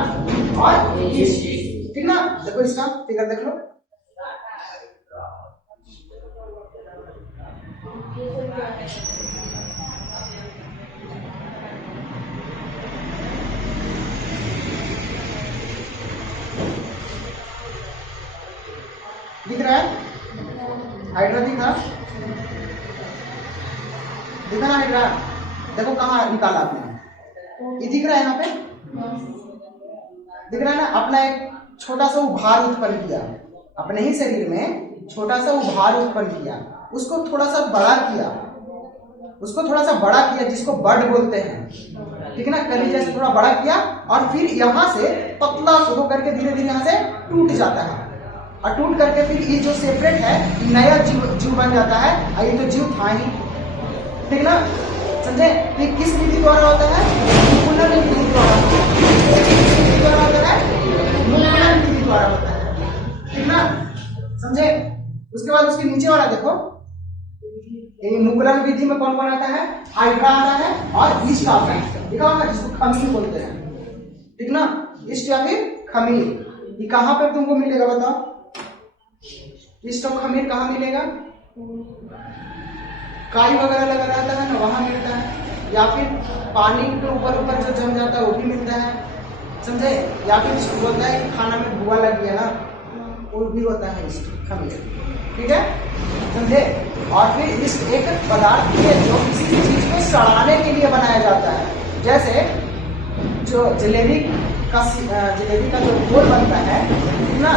और यीस्ट, ठीक ना। देखो इसका फिगर देख लो, दिख रहा है हाइड्रा, दिखा दिखा ना हाइड्रा। देखो कहाँ निकाला आपने, ये दिख रहा है यहाँ पे, दिख रहा है ना। अपना एक छोटा सा उभार उत्पन्न किया, अपने ही शरीर में छोटा सा उभार उत्पन्न किया, उसको थोड़ा सा बड़ा किया, उसको थोड़ा सा बड़ा किया जिसको बड बोलते हैं, ठीक है ना। कली जैसे थोड़ा बड़ा किया और फिर यहाँ से पतला होकर के धीरे धीरे यहाँ से टूट जाता है, और टूट करके फिर ये जो सेपरेट है नया जीव बन जाता है। और ये तो जीव था ही, ठीक ना, समझे। ये किस विधि द्वारा होता है, मुकुलन विधि द्वारा होता है, मुकुलन विधि द्वारा होता है, ठीक ना, समझे। उसके बाद उसके नीचे वाला देखो, ये मुकुलन विधि में कौन कौन आता है, हाइड्रा आता है और यीस्ट आता है, देखा होगा, जिसको खमीर बोलते हैं, ठीक ना। यीस्ट या फिर खमीर, ये कहाँ पे तुमको मिलेगा बताओ, यीस्ट और खमीर कहाँ मिलेगा, काई वगैरह लगा रहता है ना, वहां मिलता है, या फिर पानी के ऊपर ऊपर जो जम जाता है वो भी मिलता है, समझे। या फिर होता है खाना में धुआं लग गया ना, वो भी होता है यीस्ट खमीर, ठीक है, समझे। और फिर इस एक पदार्थ है जो किसी भी चीज को सड़ाने के लिए बनाया जाता है। जैसे जो जलेबी का जो घोल बनता है ना,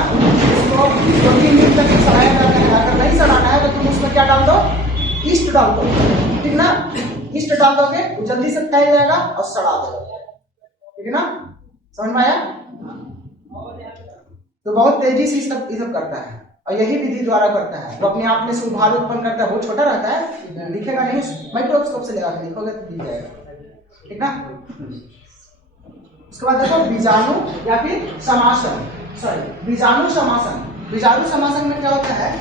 उसको 2-3 दिन तक सड़ाया जाता है। अगर नहीं सड़ाना है तो तुम उसमें क्या डाल दो, ईस्ट डाल दो, ठीक ना। ईस्ट डाल दोगे तो जल्दी से फैल जाएगा और सड़ा देगा, ठीक है ना, समझ में आया। तो बहुत तेजी से ये सब करता है और यही विधि द्वारा करता है। तो अपने आप में से उभार उत्पन्न करता है, बहुत छोटा रहता है, दिखेगा नहीं, माइक्रोस्कोप से लगा के देखोगे तो दिख जाएगा, ठीक ना। उसके बाद देखो बीजाणु या फिर समासन, सॉरी बीजाणु समासन। बीजाणु समासन में क्या होता है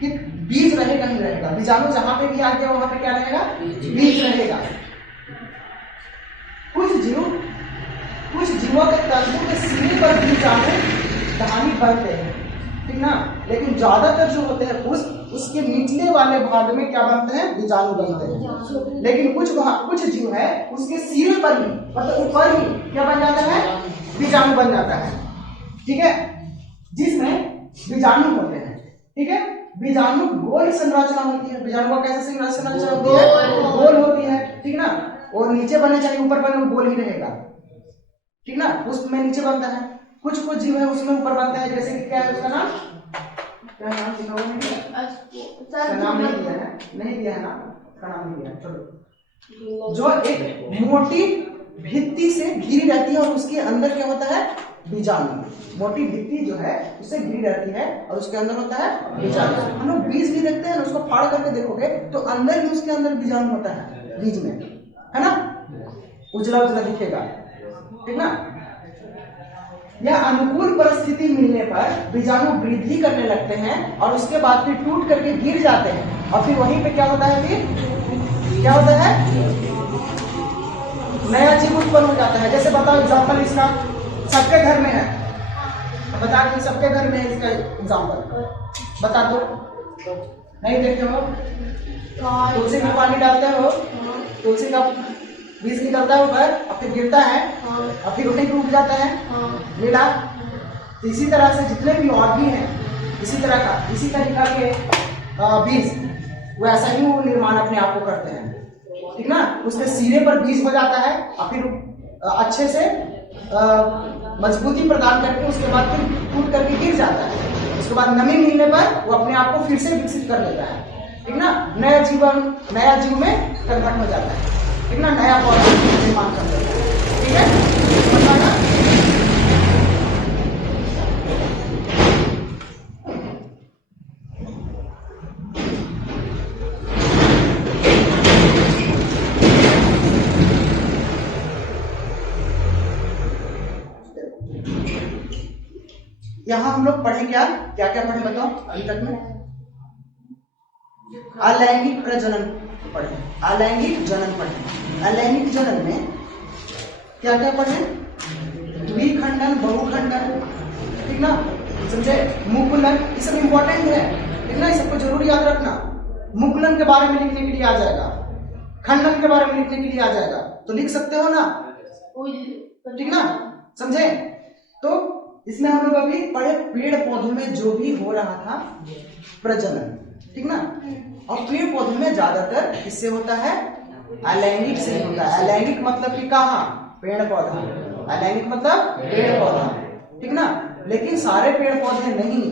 कि बीज रहेगा ही रहेगा, बीजाणु जहां पे भी आ गया वहां पे क्या रहेगा, बीज रहेगा। कुछ जीवों के तंतु के सिरे पर बीजाणु धानी बनते हैं, ठीक ना। लेकिन ज्यादातर जो होते हैं उसके निचले वाले भाग में क्या बनते हैं, बीजाणु बनते हैं। लेकिन कुछ जीव है उसके सिरे पर ही, मतलब ऊपर ही क्या बन जाता है, बीजाणु बन जाता है, ठीक है, जिसमें बीजाणु होते हैं, ठीक है। बीजाणु गोल संरचना होती है, बीजाणु का कैसे संरचना होती है, गोल होती है, ठीक ना। और नीचे बनने चाहिए, ऊपर बने गोल ही रहेगा, ठीक ना। उसमें नीचे बनता है, कुछ जीव है उसमें ऊपर बनता है, जैसे कि क्या है उसका नाम, क्या नाम लिखा हुआ है, नाम नहीं दिया है, नहीं दिया है ना, का नाम नहीं दिया है, चलो। जो एक मोटी भित्ति से घिरी रहती है और उसके अंदर क्या होता है, बीजाणु। मोटी भित्ति जो है उससे घिरी रहती है और उसके अंदर होता है बीजाणु। हम लोग बीज भी देखते हैं ना, उसको फाड़ करके देखोगे तो अंदर ही उसके अंदर बीजाणु होता है, बीज में, है ना, उजला उजला दिखेगा, ठीक ना। या अनुकूल परिस्थिति मिलने पर बीजाणु वृद्धि करने लगते हैं और उसके बाद फिर टूट करके गिर जाते हैं और फिर वहीं पे क्या होता है, फिर क्या होता है, नया जीव उत्पन्न हो जाता है। जैसे बताओ एग्जाम्पल इसका, सबके घर में है, बता दो सबके घर में है, इसका एग्जाम्पल बता दो। नहीं देखते हो, तुलसी में पानी डालते हो, तुलसी का बीज निकलता है ऊपर और फिर गिरता है और फिर वहीं डूब जाता है, मिला। तो इसी तरह से जितने भी और भी हैं इसी तरह का, इसी तरीका के बीज वो ऐसा ही वो निर्माण अपने आप को करते हैं, ठीक ना। उसके सिरे पर बीज हो जाता है और फिर अच्छे से मजबूती प्रदान करके उसके बाद फिर टूट करके गिर जाता है। उसके बाद नमी मिलने पर वो अपने आप को फिर से विकसित कर लेता है, ठीक ना। नया जीव में कन्वर्ट हो जाता है, ठीक ना, नया पौधा निर्माण कर लेता है, ठीक है, बताना। यहाँ हम लोग पढ़े क्या क्या क्या पढ़े बताओ अभी तक में? अलैंगिक प्रजनन पढ़े, अलैंगिक जनन पढ़े। अलैंगिक जनन में क्या क्या पढ़े? द्विखंडन, बहुखंडन, ठीक ना, समझे, मुकुलन, ये सब इंपॉर्टेंट है, ठीक ना, ये सबको जरूर याद रखना। मुकुलन के बारे में लिखने के लिए आ जाएगा, खंडन के बारे में लिखने के लिए आ जाएगा, तो लिख सकते हो ना, ठीक ना, समझे। तो इसमें हम लोग अभी पढ़े पेड़ पौधों में जो भी हो रहा था प्रजनन, ठीक ना, और पेड़ पौधों में ज्यादातर किससे होता है? अलैंगिक से होता है। अलैंगिक मतलब कि कहाँ? पेड़ पौधा। अलैंगिक मतलब पेड़ पौधा, ठीक ना। लेकिन सारे पेड़ पौधे नहीं,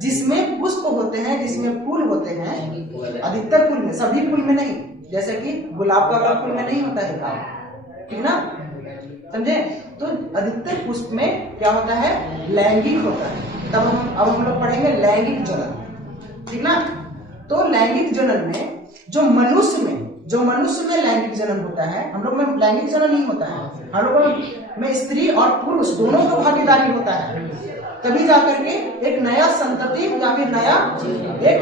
जिसमें पुष्प होते हैं, जिसमें फूल होते हैं, अधिकतर फूल में, सभी फूल में नहीं, जैसे कि गुलाब का फूल में नहीं होता है काम, ठीक ना, समझे। तो अधिकतर पुष्प में क्या होता है? लैंगिक होता है। तब अब हम लोग पढ़ेंगे लैंगिक जनन, ठीक ना। तो लैंगिक जनन में जो मनुष्य में लैंगिक जनन होता है, हम लोग में लैंगिक जनन नहीं होता है, हम लोग में स्त्री और पुरुष दोनों का भागीदारी होता है, तभी जाकर के एक नया संतति या फिर नया एक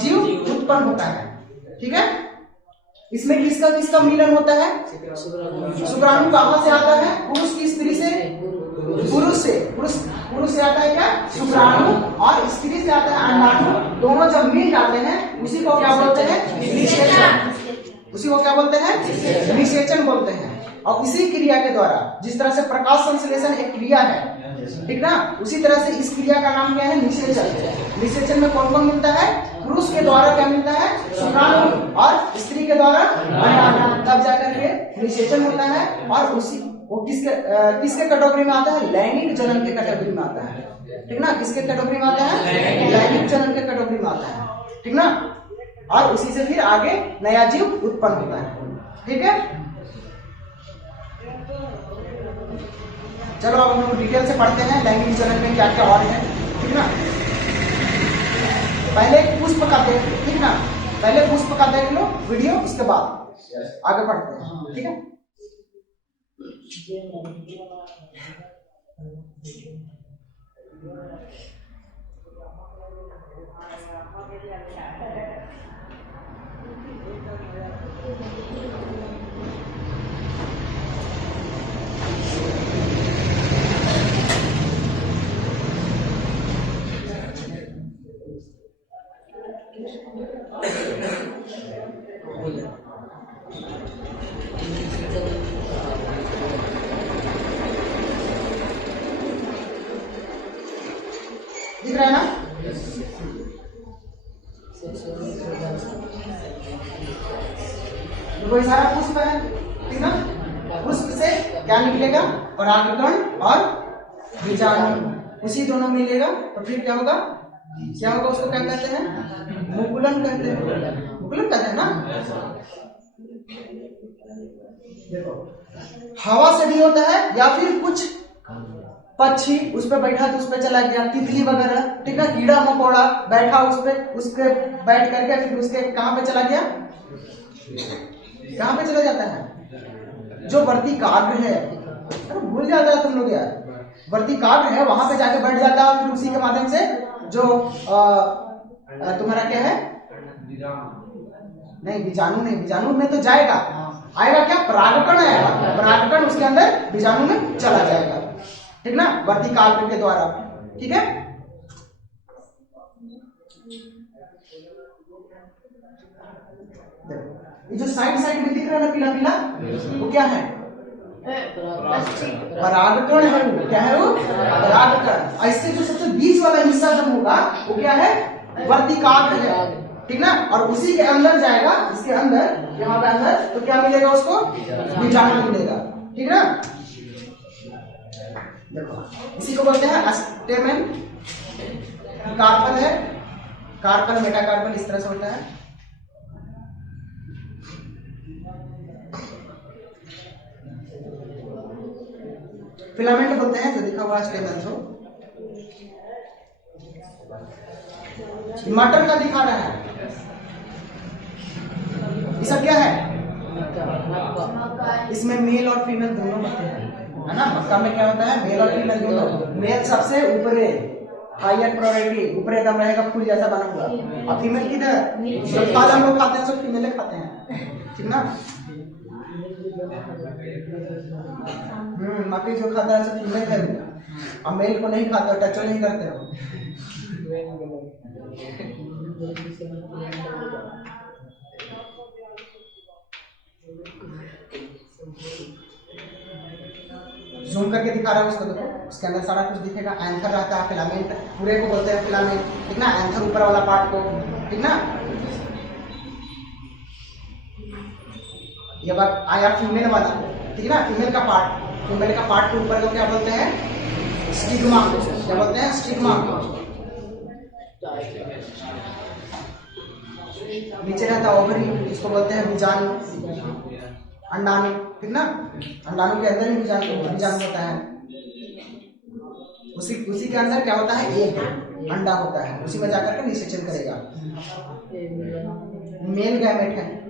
जीव उत्पन्न होता है, ठीक है। इसमें किसका किसका मिलन होता है? शुक्राणु कहाँ से आता है? पुरुष की स्त्री से, पुरुष से आता है क्या? शुक्राणु, और स्त्री से आता है अंडाणु। दोनों जब मिल जाते हैं उसी को क्या बोलते हैं? निषेचन। उसी को क्या बोलते हैं? निषेचन बोलते हैं। और इसी क्रिया के द्वारा, जिस तरह से प्रकाश संश्लेषण एक क्रिया है, ठीक ना, उसी तरह से इस क्रिया का नाम क्या है? निषेचन। निषेचन में कौन कौन मिलता है? पुरुष के द्वारा क्या मिलता है? शुक्राणु, और स्त्री के द्वारा अंडाणु, तब जाकर के निषेचन होता है। और उसी वो किसके कैटेगरी में आता है? लैंगिक जनन के कैटेगरी में आता है, ठीक ना। किसके कैटेगरी में आता है? लैंगिक जनन के कैटेगरी में आता है, ठीक ना। और उसी से फिर आगे नया जीव उत्पन्न होता है, ठीक है। चलो अब हम लोग डिटेल से पढ़ते हैं लैंगिक जनन में क्या क्या और है, ठीक ना। पहले पुष्प का देख, ठीक ना, पहले पुष्प का देख लो वीडियो, उसके बाद आगे बढ़ते हैं, ठीक है। दिख रहा है ना? कोई सारा पुष्प है, ठीक ना। पुष्प से क्या निकलेगा? परागकण और बीजाणु, उसी दोनों मिलेगा तो फिर क्या होगा? क्या होगा? उसको क्या कहते हैं? मुकुलन कहते हैं। मुकुलन कहते हैं ना। देखो, हवा से भी होता है या फिर कुछ पक्षी उस पे बैठा तो उस पे चला गया, तितली वगैरह, ठीक है, कीड़ा मकोड़ा बैठा उस पे बैठ करके फिर उसके कहाँ पे चला गया? कहाँ पे चला जाता है? जो वर्तिकाग्र है, अरे भूल जाता है तुम लोग यार, वर्तिकाग्र है वहां पे जाके बैठ जाता है, फिर उसी के माध्यम से जो तुम्हारा क्या है, नहीं बीजाणु नहीं, बीजाणु में तो जाएगा, आएगा क्या, परागकण आएगा, परागकण उसके अंदर बीजाणु में चला जाएगा, ठीक ना, वर्तिकाग्र के द्वारा। ठीक है, ये जो साइड साइड में दिख रहा है ना पीला पीला, वो क्या है, परागकण है। वो क्या है, वो परागकण। ऐसे जो सबसे बीच वाला हिस्सा जब होगा वो क्या है, वर्तिकाग्र है, ठीक ना, और उसी के अंदर जाएगा, इसके अंदर, यहाँ पे अंदर, तो क्या मिलेगा उसको, बीजाणु मिलेगा, ठीक ना। देखो इसी को बोलते हैं स्टेमेन, कार्पल है, कार्पल मेटाकार्पल इस तरह से होता है। फिलामेंट बोलते हैं जो दिखा हुआ स्टेमेन को, मटर का दिखा रहा है, ये सब क्या है, इसमें मेल और फीमेल दोनों होते हैं, है ना। मक्का में क्या होता है, मेल और फीमेल दोनों, मेल सबसे ऊपरे, हायर प्रायोरिटी, ऊपर एकदम रहेगा फूल जैसा बना हुआ, और फीमेल किधर, जो फल हम लोग खाते हैं सब फीमेल खाते हैं, ठीक ना। मक्की जो खाता है सब फीमेल है, और मेल को नहीं खाते, टच नहीं करते हो। जूम करके दिखा रहा है उसको, देखो उसके अंदर सारा कुछ दिखेगा, एंथर रहता है, फिलामेंट पूरे को बोलते हैं फिलामेंट, ठीक ना, एंथर ऊपर वाला पार्ट को, ठीक ना। ये बात आया फीमेल वाला, ठीक ना, फीमेल का पार्ट, फीमेल का पार्ट के ऊपर को क्या बोलते हैं, स्टिग्मा, क्या बोलते हैं, स्टिग्मा। नीचे रहता ओवरी, इसको बोलते हैं बीजाणु, अंडाणु, ठीक ना, अंडाणु के अंदर ही बीजाणु होता है, उसी के अंदर क्या होता है, एक अंडा होता है, उसी में जाकर के निषेचन करेगा, मेल गैमेट है,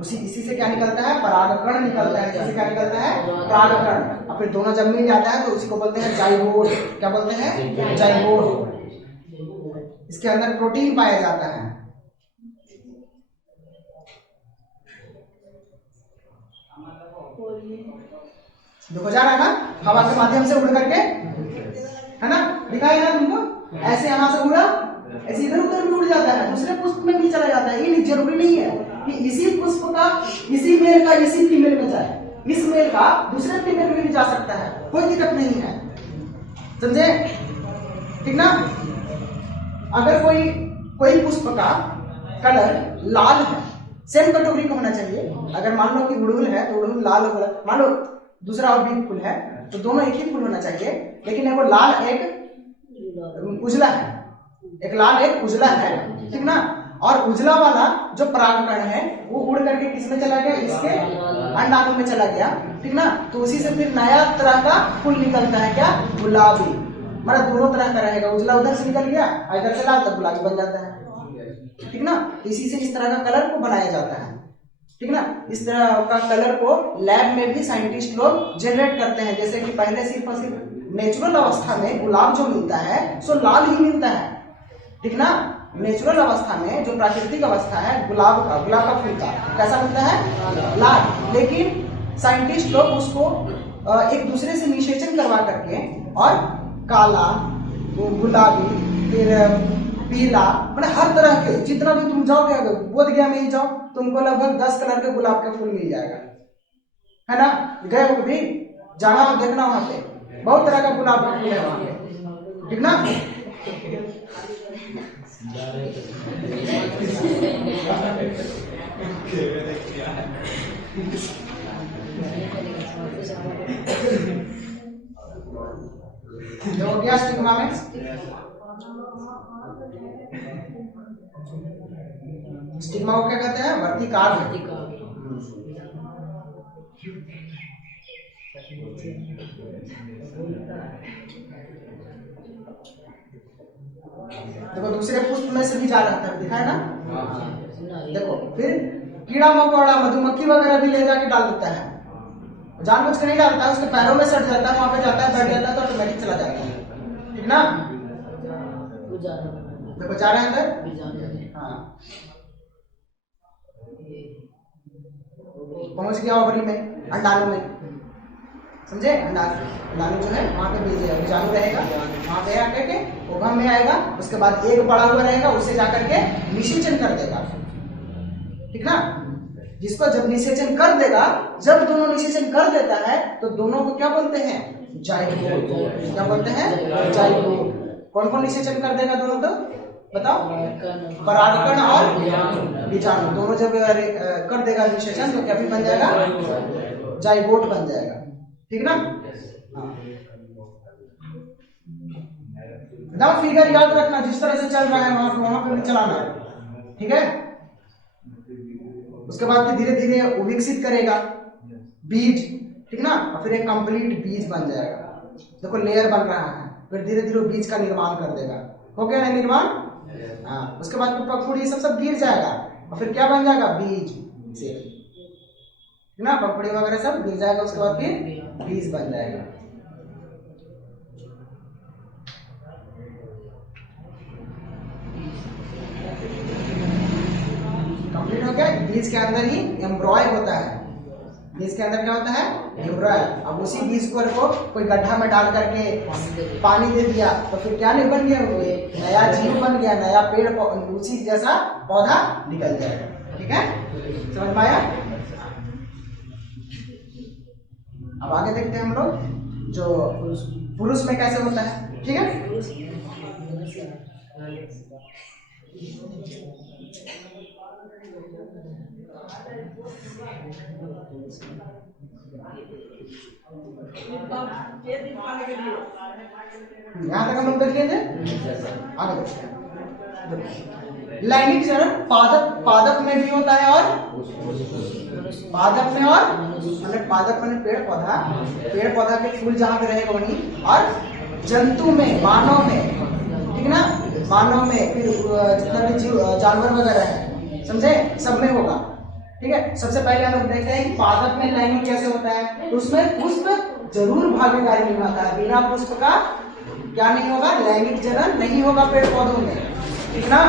इसी से क्या निकलता है, परागकण निकलता है, जैसे क्या निकलता है, परागकण, और फिर दोनों जब मिल जाता है तो उसी को बोलते हैं जाइगोट, क्या बोलते हैं, जाइगोट। इसके अंदर प्रोटीन पाया जाता है, देखो जा रहा है ना, हवा के माध्यम से उड़ करके, है ना, दिखाई ना तुमको, ऐसे यहाँ से उड़ा, ऐसे इधर उधर भी उड़ जाता है, दूसरे पुष्प में भी चला जाता है, ये जरूरी नहीं है कि इसी पुष्प का, इसी मेल का इसी फीमेल में जाए, इस मेल का दूसरे फीमेल में भी जा सकता है, कोई दिक्कत नहीं है, समझे, ठीक ना। अगर कोई पुष्प का कलर लाल है, सेम कैटेगरी का होना चाहिए, अगर मान लो कि उड़हुल है तो उड़हुल लाल होगा, मान लो दूसरा और भी फूल है तो दोनों एक ही फूल होना चाहिए, लेकिन वो लाल एक उजला है, एक लाल एक उजला है, ठीक ना, और उजला वाला जो परागकण है वो उड़ करके किसमें चला गया, इसके अंडाणु में चला गया, ठीक ना, तो उसी से फिर नया तरह का फूल निकलता है, क्या, गुलाबी, मतलब दोनों तरह का रहेगा, उजला उधर से निकल गया, इधर से लाल, तो गुलाबी बन जाता है, ठीक ना। इसी से इस तरह का कलर को बनाया जाता है, ठीक ना। इस तरह का कलर को लैब में भी साइंटिस्ट लोग जनरेट करते हैं, जैसे कि पहले सिर्फ और सिर्फ नेचुरल अवस्था में गुलाब जो मिलता है सो लाल ही मिलता है, ठीक ना, नेचुरल अवस्था में जो प्राकृतिक अवस्था है गुलाब का फूल का कैसा मिलता है, लाल, लेकिन साइंटिस्ट लोग उसको एक दूसरे से निषेचन करवा करके और काला, गुलाबी, फिर पीला, मतलब हर तरह के, जितना भी तुम जाओगे, बोध गया में ही जाओ, तुमको लगभग 10 कलर के गुलाब का फूल मिल जाएगा, है ना, गए हो भी, जाना तो देखना, वहां पे बहुत तरह का गुलाब का फूल है वहां पे, ठीक ना। हो गया स्टिग्मा में, स्टिग्मा को क्या कहते हैं, वर्तिकाग्र, देखो दूसरे पुष्प में से भी जा रहा है, दिखा है ना, देखो फिर कीड़ा मकोड़ा, मधुमक्खी वगैरह भी ले जाके डाल देता है, जानबूझ के नहीं डालता है, उसके पैरों में सट जाता है, वहां पे जाता है, बैठ जाता है तो ऑटोमेटिक चला जाता है, ठीक ना। देखो जा रहे हैं अंदर, हाँ पहुंच गया ओवरी में, अंडाणु में, समझे। अंडाणु जो है वहां पे बीजाणु रहेगा, वहां पे आकर के ओवम में आएगा, उसके बाद एक बड़ा हुआ रहेगा, उसे जाकर के निषेचन कर देगा, ठीक ना। जिसको जब निषेचन कर देगा, जब दोनों निषेचन कर देता है तो दोनों को क्या बोलते हैं, जाइगोट। क्या बोलते हैं, जाइगोट। कौन कौन निषेचन कर देगा दोनों, तो बताओ। परागकण और बीजाणु दोनों जब कर देगा निषेचन तो क्या भी बन जाएगा, जाइगोट बन जाएगा, ठीक ना। एकदम फिगर याद रखना, जिस तरह से चल रहा है वहां पे भी चलाना, ठीक है। उसके बाद धीरे धीरे वो विकसित करेगा बीज, ठीक ना, और फिर एक कंप्लीट बीज बन जाएगा। देखो लेयर बन रहा है, फिर धीरे धीरे बीज का निर्माण कर देगा, हो गया ना निर्माण। हाँ, उसके बाद पखुड़ी सब गिर जाएगा और फिर क्या बन जाएगा, बीज से, ठीक ना, पखुड़ी वगैरह सब गिर जाएगा, उसके बाद फिर बीज बन जाएगा। कंप्लीट हो गया। बीज के अंदर ही एम्ब्रॉय होता है, बीज के अंदर क्या होता है, एम्ब्रॉय। अब उसी बीज को कोई गड्ढा में डाल करके पानी दे दिया तो फिर क्या नहीं बन गया, नया जीव बन गया, नया पेड़, उसी जैसा पौधा निकल जाएगा, ठीक है, समझ में आया। अब आगे देखते हैं हम लोग जो पुरुष में कैसे होता है, ठीक है। यहाँ तक हम लोग देख लिए थे, आगे देखते हैं। लैंगिक चरण पादप में भी होता है, और पादप में, और मतलब पादप में पेड़ पौधा के फूल जहाँ पे रहेगा वहीं, और जंतु में, मानव में, ठीक ना, मानव में, फिर जितना भी जीव जानवर वगैरह है, समझे, सब में होगा, ठीक है। सबसे पहले हम लोग देखते हैं कि पादप में लैंगिक कैसे होता है, तो उसमें पुष्प जरूर भागीदारी निभाता है, बिना पुष्प का क्या नहीं होगा, लैंगिक जनन नहीं होगा पेड़ पौधों में, ठीक ना,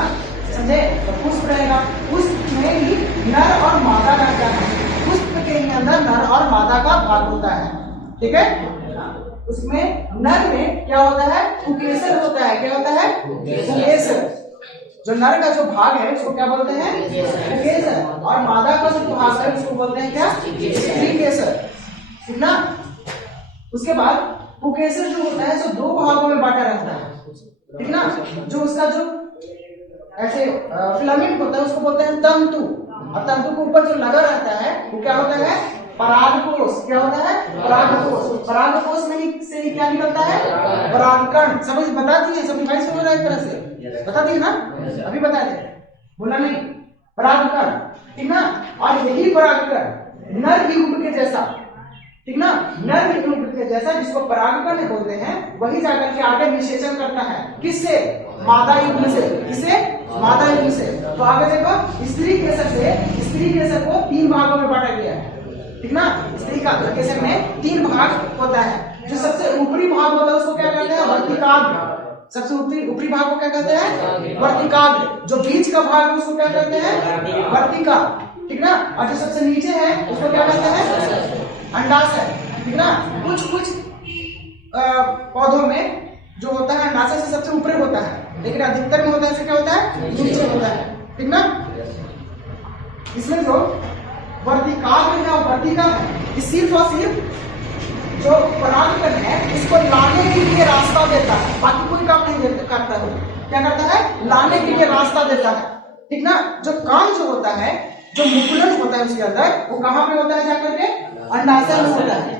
समझे। तो पुष्प रहेगा, पुष्प में ही नर और मादा का क्या है, पुष्प के ही अंदर नर और मादा का भाग होता है, ठीक है। उसमें नर में क्या होता है, पुकेसर होता है, क्या होता है, पुकेसर। जो नर का जो भाग है उसको क्या बोलते हैं, पुकेसर, और मादा का जो भाग है उसको बोलते हैं क्या, स्त्रीकेसर, ठीक ना। उसके बाद पुकेसर जो होता है जो दो भागों में बांटा रहता है, ठीक ना। जो उसका जो ऐसे फिलामेंट होता है उसको बोलते हैं तंतु, और तंतु के ऊपर जो लगा रहता है वो क्या होता है, परागकोश। क्या होता है, परागकोश। परागकोश में से ही क्या निकलता है, परागकण। समझ बता दिए, सब रिवाइज हो रहा है एक तरह से, बता दिए ना, अभी बता दे, बोला नहीं, परागकण, ठीक ना। और यही परागकण नर युग्म के जैसा, ठीक ना, नर युग्म के जैसा जिसको परागकण बोलते हैं, वही जाकर के आगे निषेचन करता है, किससे, मादा युग्म से, किससे, मादा युग्म से। तो आगे देखो, स्त्री केसर को 3 भागों में बांटा गया है, ठीक ना। स्त्री का केसर में 3 भाग होता है। जो सबसे ऊपरी भाग होता है उसको क्या कहते हैं, वर्तिकाग्र। सबसे ऊपरी भाग को क्या कहते हैं, वर्तिकाग्र। जो बीच का भाग है उसको क्या कहते हैं, वर्तिका, ठीक ना। और जो सबसे नीचे है उसको क्या कहते हैं, अंडाशय, ठीक ना। कुछ पौधों में जो होता है अंडाशय से सबसे ऊपर होता है, लेकिन अधिकतर में होता है क्या होता है, नीचे होता है, ठीक ना। इसमें जो वर्तिकाग्र है और वर्तिका है, सिर्फ और सिर्फ जो परागकण है इसको लाने के लिए रास्ता देता है, बाकी कोई काम नहीं करता है। क्या करता है, लाने के लिए रास्ता देता है, ठीक ना। जो काम जो होता है, जो मुकुलन होता है उसके अंदर, वो कहाँ पे होता है, जाकर के अंडाशय में होता है,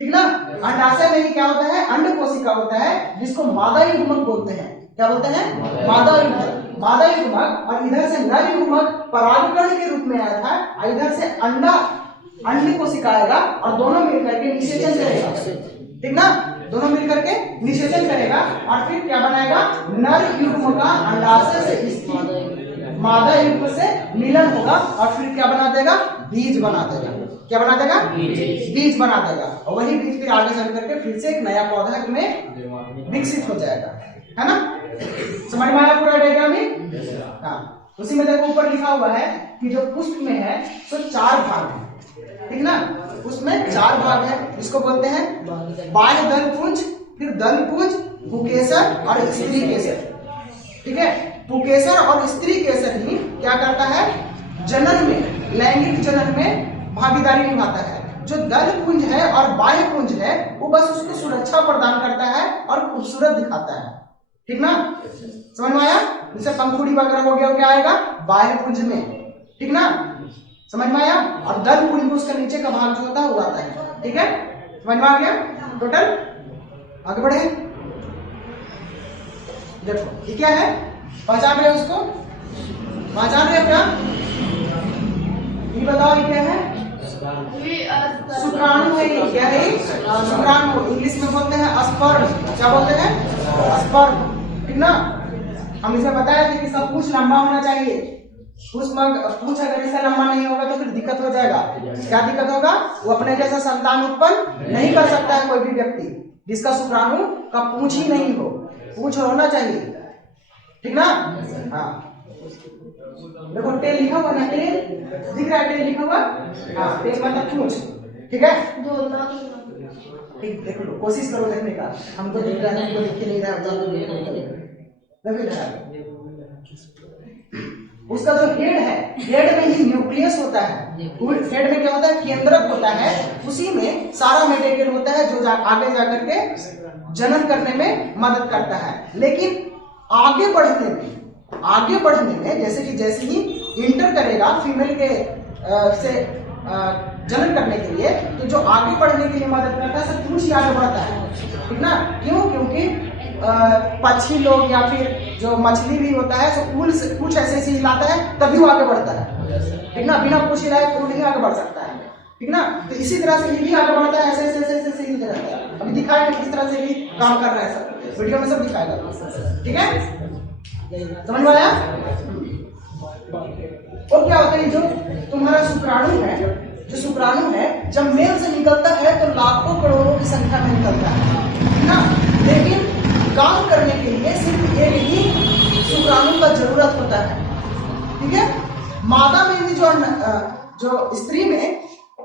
ठीक ना। अंडाशय में ही क्या होता है, अंड कोशिका होता है, जिसको मादा युग्मक बोलते हैं। क्या बोलते हैं, मादा युग्मक। मादा युग्मक, और इधर से नर युग्मक परागकण के रूप में आया था, इधर से अंड कोशिका आएगा, और दोनों मिलकर के निषेचन करेगा, ठीक ना। दोनों मिलकर के निषेचन करेगा, और फिर क्या बनाएगा, नर युग्म का अंडाशय से मादा युग्म से मिलन होगा और फिर क्या बना देगा, बीज बना देगा। क्या बना देगा, बीज बना देगा। और वही बीज फिर आगे चल करके फिर से एक नया पौधा में विकसित हो जाएगा, है ना। समझ में आया पूरा डायग्राम ही? हाँ, उसी में देखो ऊपर लिखा हुआ है कि जो पुष्प में है तो 4 भाग है, ठीक ना। उसमें 4 भाग है, इसको बोलते हैं बाह्य दल पुंज, फिर दल पुंज, पुकेसर और स्त्री केसर, ठीक है। पुकेसर और स्त्री केसर ही क्या करता है, जनन में, लैंगिक जनन में भागीदारी निभाता है। जो दल पुंज है और बाह्य पुंज है वो बस उसको सुरक्षा प्रदान करता है और खूबसूरत दिखाता है, ठीक ना। समझ में आया? जैसे पंखुड़ी वगैरह हो गया, क्या आएगा, बाह्य पुंज में, ठीक ना। समझ में आया? और दल पुंज में उसका नीचे का भाग जो होता है वो आता है, ठीक है। समझ में आ गया टोटल? आगे बढ़े, देखो ये क्या है, पहचान रहे हो उसको, पहचान रहे हो क्या, ये बताओ ये क्या है, शुक्राणु है। ये क्या है, शुक्राणु, इंग्लिश में बोलते हैं स्पर्म। क्या बोलते हैं, स्पर्म, ठीक ना। हम इसे बताया था कि सब कुछ लंबा होना चाहिए, पूछ अगर ऐसा लंबा नहीं होगा तो फिर दिक्कत हो जाएगा। क्या दिक्कत होगा, वो अपने जैसा संतान उत्पन्न नहीं कर सकता है कोई भी व्यक्ति जिसका शुक्राणु का पूंछ ही नहीं हो, पूंछ होना चाहिए, ठीक ना। हाँ देखो टेल लिखा हुआ ना, टेल दिख रहा है, टेल लिखा हुआ, हाँ टेल मतलब पूंछ, ठीक है। ठीक, देख लो, कोशिश करो देखने का, हमको दिख रहा है, हमको दिख नहीं रहा है। उसका जो हेड है, हेड में ही न्यूक्लियस होता है, हेड में क्या होता है, केंद्रक होता है, उसी में सारा मटेरियल होता है जो आगे जाकर के जनन करने में मदद करता है। लेकिन आगे बढ़ने में जैसे ही इंटर करेगा फीमेल के से जनन करने के लिए, तो जो आगे बढ़ने के लिए मदद करता है सब पूंछ ही आगे बढ़ता है, ठीक ना। क्यों, क्योंकि पक्षी लोग या फिर जो मछली भी होता है तो पूंछ ऐसे हिलाता है तभी वो आगे बढ़ता है, ठीक ना। बिना पूंछ हिलाए वो नहीं आगे बढ़ सकता है, ठीक ना। तो इसी तरह से ये भी आगे बढ़ता है, ऐसे हिलते रहता है। अभी दिखाएगा किस तरह से भी काम कर रहा है, सब वीडियो में सब दिखाएगा, ठीक है। समझ में आया? और क्या होता है, जो तुम्हारा शुक्राणु है, जो शुक्राणु है जब मेल से निकलता है तो लाखों करोड़ों की संख्या में निकलता है ना। लेकिन काम करने के लिए सिर्फ एक ही शुक्राणु का जरूरत होता है, ठीक है। मादा में भी जो स्त्री में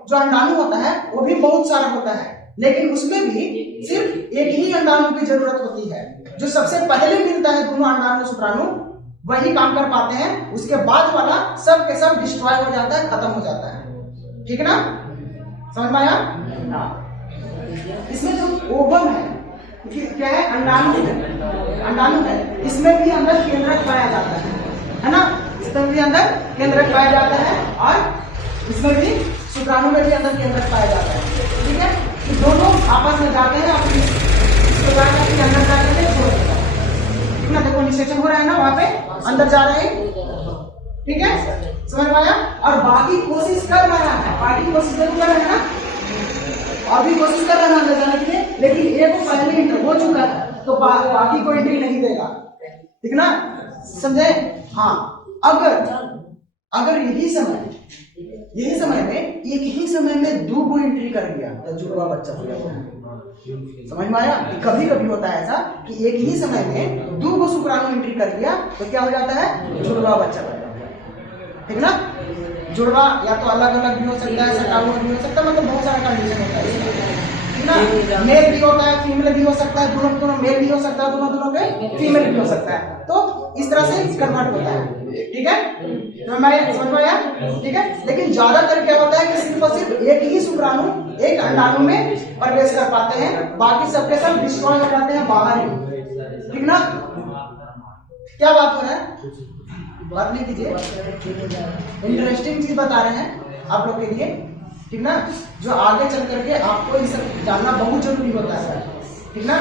जो अंडाणु होता है वो भी बहुत सारा होता है, लेकिन उसमें भी सिर्फ एक ही अंडाणु की जरूरत होती है। जो सबसे पहले मिलता है दोनों अंडाणु शुक्राणु वही काम कर पाते हैं, उसके बाद वाला सब के सब डिस्ट्रॉय हो जाता है, खत्म हो जाता है, ठीक है ना। समझ में आया? इसमें जो ओवम है क्या है, अंडाणु है, इसमें भी अंदर केंद्रक पाया जाता है ना। इसमें भी अंदर केंद्रक पाया जाता है और इसमें भी शुक्राणु में भी अंदर केंद्रक पाया जाता है, ठीक है। तो दोनों आपस में जाते हैं और इसके बाद अंदर जाते हैं, छोड़ देता है, ठीक ना। देखो निषेचन हो रहा है ना, वहां पे अंदर जा रहे हैं, ठीक है। समझ में आया? और बाकी कोशिश कर रहा है, बाकी कोशिश जरूर कर रहे हैं ना, और भी कोशिश कर रहा है अंदर जाने के लिए, लेकिन एक पहले इंटर हो चुका है तो बाकी को एंट्री नहीं देगा, ठीक ना। समझे? हाँ, अगर यही समय में एक ही समय में 2 को एंट्री कर दिया तो जुड़वा बच्चा हो जाता है। समझ में आया? कभी कभी होता है ऐसा कि एक ही समय में 2 को शुक्राणु एंट्री कर दिया तो क्या हो जाता है, जुड़वा बच्चा बन जाता है, ठीक ना। जुड़वा या तो अलग अलग भी हो सकता है, सटाऊ भी हो सकता है, मतलब बहुत सारा कंडीशन होता है, ठीक ना। मेल भी होता है, फीमेल भी हो सकता है, दोनों मेल भी हो सकता है, दोनों पे फीमेल भी हो सकता है, तो इस तरह से कन्वर्ट होता है, ठीक है। समझ में आया? ठीक है। लेकिन ज्यादातर क्या होता है कि सिर्फ और सिर्फ एक ही शुक्राणु एक अंडाणु में प्रवेश कर पाते हैं, बाकी सबके सब डिस्ट्रॉय हो जाते हैं बाहर ही, ठीक ना। क्या बात हो रहा है, बात नहीं कीजिए, इंटरेस्टिंग चीज बता रहे हैं आप लोग के लिए, ठीक ना। जो आगे चल करके आपको ये सब जानना बहुत जरूरी होता है, ठीक ना।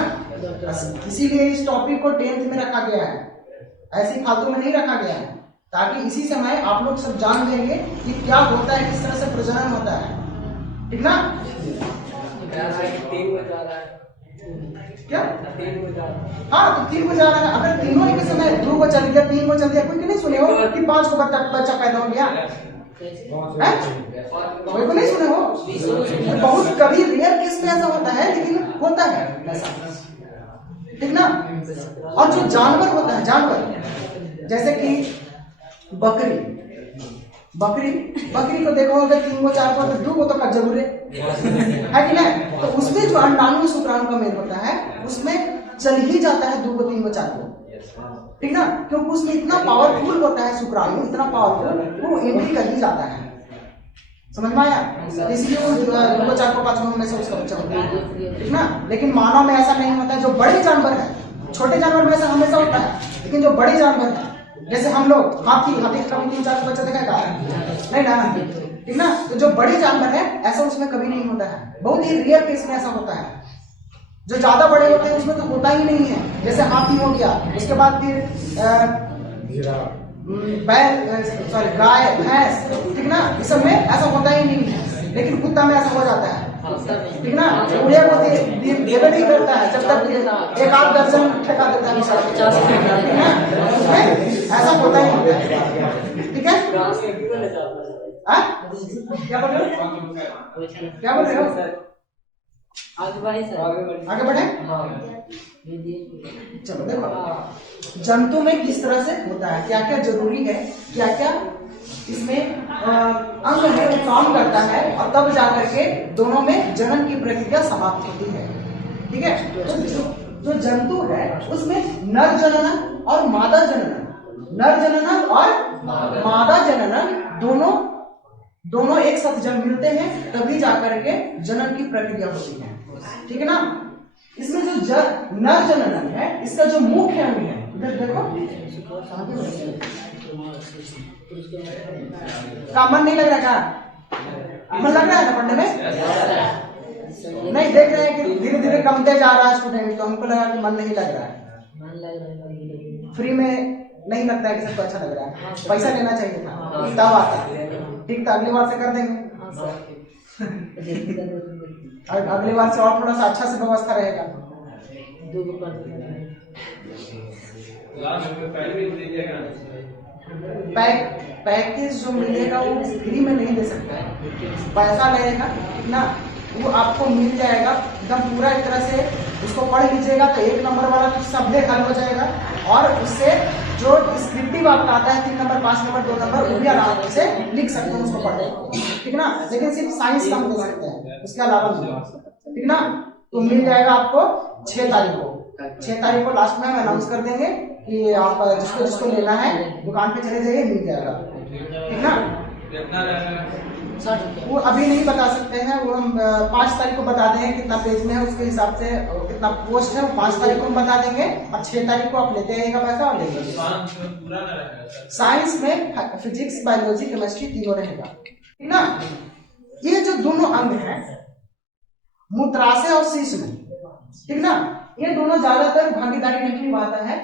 इसीलिए इस टॉपिक को 10th में रखा गया है, ऐसी फालतू में नहीं रखा गया है, ताकि इसी समय आप लोग सब जान लेंगे कि क्या होता है, किस तरह से प्रजनन होता है, ठीक ना। क्या? हाँ, तो 3 को जा रहा है। अगर तीनों एक समय 2 को चल गया, 3 को चल गया, कोई नहीं सुने हो कि 5 को बच्चा पैदा हो गया? कोई को नहीं सुने हो? बहुत कभी रेयर केस में ऐसा होता है, लेकिन होता है ऐसा, ठीक ना? और जो जानवर होता है, जानवर जैसे कि बकरी को देखो, अगर 3 को 4 को तो 2 को तो कब जरूर है कि नहीं? तो उसमें जो अंडाणु शुक्राणु का मेल होता है, उसमें चल ही जाता है 2 को 3 को 4 को, ठीक ना? क्योंकि उसमें इतना पावरफुल होता है शुक्राणु, इतना पावरफुल, वो एंट्री कर ही जाता है। समझ में आया? इसलिए वो 2 को 4 को 5 में से उसका बच्चा होता है, ठीक ना? लेकिन मानव में ऐसा नहीं होता है। जो बड़े जानवर है, छोटे जानवर में ऐसा हमेशा होता है, लेकिन जो बड़े जानवर है, जैसे हम लोग हाथी का कभी 3 4 बच्चा देखा नहीं ना, ठीक ना? तो जो बड़े जानवर है, ऐसा उसमें कभी नहीं होता है। बहुत ही रेयर केस में ऐसा होता है। जो ज्यादा बड़े होते हैं उसमें तो होता ही नहीं है। जैसे हाथी हो गया, उसके बाद फिर गाय, भैंस, ठीक ना? इस सब में ऐसा होता ही नहीं है, लेकिन कुत्ता में ऐसा हो जाता है, ठीक ना? उड़े को देवे नहीं करता है, जब तक 1-8 दर्जन ठेका देता है, ठीक ना? उसमें ऐसा होता ही होता है, ठीक है? क्या बोल रहे हो? आगे बढ़े। चलो देखो, जंतु में किस तरह से होता है, क्या क्या जरूरी है, क्या क्या इसमें अंग है वो काम करता है, और तब जाकर के दोनों में जनन की प्रक्रिया समाप्त होती है, ठीक है? तो जो जंतु है उसमें नर जनन और मादा जनन और मादा जनन दोनों एक साथ जब मिलते हैं, तभी जाकर के जनन की प्रक्रिया होती है, ठीक है ना? इसमें जो नर जनन है, इसका जो मुख्य अंग है, इधर देखो, का मन नहीं लग रहा? का मन लग रहा है ना पढ़ने में? नहीं, देख रहे हैं कि धीरे धीरे कमते जा रहा है स्टूडेंट, तो हमको लगा कि मन नहीं लग रहा है। फ्री में नहीं लगता है कि सबको अच्छा लग रहा है, पैसा लेना चाहिए था, तब आता। ठीक था, अगली बार से कर देंगे। अगली बार से और थोड़ा सा अच्छा से व्यवस्था रहेगा। पैकेज जो मिलेगा वो फ्री में नहीं दे सकता है, पैसा लगेगा ना, वो आपको मिल जाएगा एकदम पूरा एक तरह से। उसको पढ़ लीजिएगा तो 1 नंबर वाला तो सब हल हो जाएगा, और उससे जो डिस्क्रिप्टिव आपका आता है 3 नंबर 5 नंबर 2 नंबर, वो भी आराम से लिख सकते हैं उसको पढ़ के, ठीक ना? लेकिन सिर्फ साइंस कम दे सकते हैं, उसके अलावा नहीं, ठीक ना? तो मिल जाएगा आपको 6 तारीख को लास्ट में हम अनाउंस कर देंगे कि आप जिसको लेना है दुकान पे चले जाइए, मिल जाएगा, ठीक ना? वो अभी नहीं बता सकते हैं, वो हम 5 तारीख को बता देंगे कितना पेज में है, उसके हिसाब से कितना पोस्ट है, वो 5 तारीख को हम बता देंगे, और 6 तारीख को आप लेते आइएगा पैसा और लेंगे। साइंस में फिजिक्स, बायोलॉजी, केमिस्ट्री तीनों रहेगा, ठीक ना? ये जो दोनों अंग हैं, मूत्राशय और शीश में, ठीक ना, ये दोनों ज्यादातर भागीदारी नहीं निभाता है,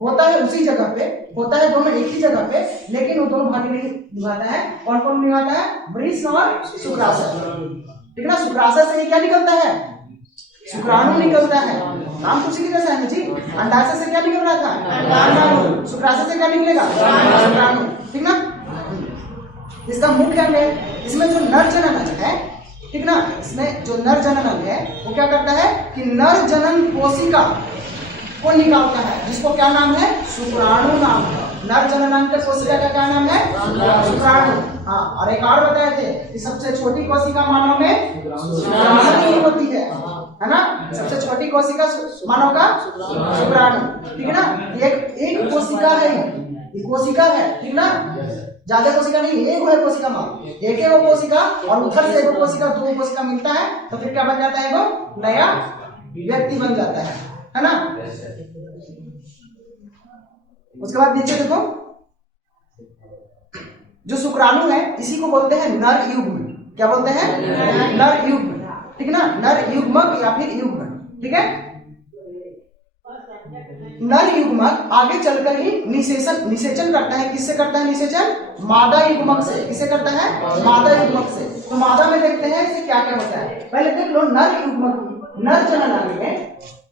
होता है उसी जगह पे, होता है दोनों एक ही जगह पे, लेकिन वो दोनों भागी नहीं निभाता है। और कौन निभाता है? वृष और शुक्राशय, ठीक ना? शुक्राशय से क्या निकलता है? शुक्राणु निकलता है। नाम कुछ नहीं जैसा है जी। अंडाशय से क्या निकल रहा था? अंडाणु। शुक्राशय से क्या निकलेगा? शुक्राणु, ठीक ना? इसका मुख्य अंग है, इसमें जो नर जनन है, ठीक ना, इसमें जो नर जनन है वो क्या करता है कि नर जनन कोशिका को निकालता है, जिसको क्या नाम है? शुक्राणु नाम है। नर जननांग कोशिका का क्या नाम है? शुक्राणु। हाँ, और एक और बताए थे कि सबसे छोटी कोशिका मानव में शुक्राणु होती है ना? सबसे छोटी कोशिका मानव का शुक्राणु, ठीक है ना? एक कोशिका है, ये कोशिका है, ठीक ना? ज्यादा कोशिका नहीं, एक है कोशिका मानव, एक है वो कोशिका, और उधर से एक कोशिका, 2 कोशिका मिलता है तो फिर क्या बन जाता है? वो नया व्यक्ति बन जाता है ना? उसके बाद नीचे देखो, जो शुक्राणु है इसी को बोलते हैं नर युग्म। क्या बोलते हैं? नर युग्म, ठीक ना? नर युग्मक या फिर युग्म, ठीक है? नर युग्मक आगे चलकर ही निषेचन करता है। किससे करता है निषेचन? मादा युग्मक से। किससे करता है? मादा युग्मक से। तो मादा में देखते हैं इसे क्या क्या होता है, पहले देख लो नर युग्मक नर जननांग में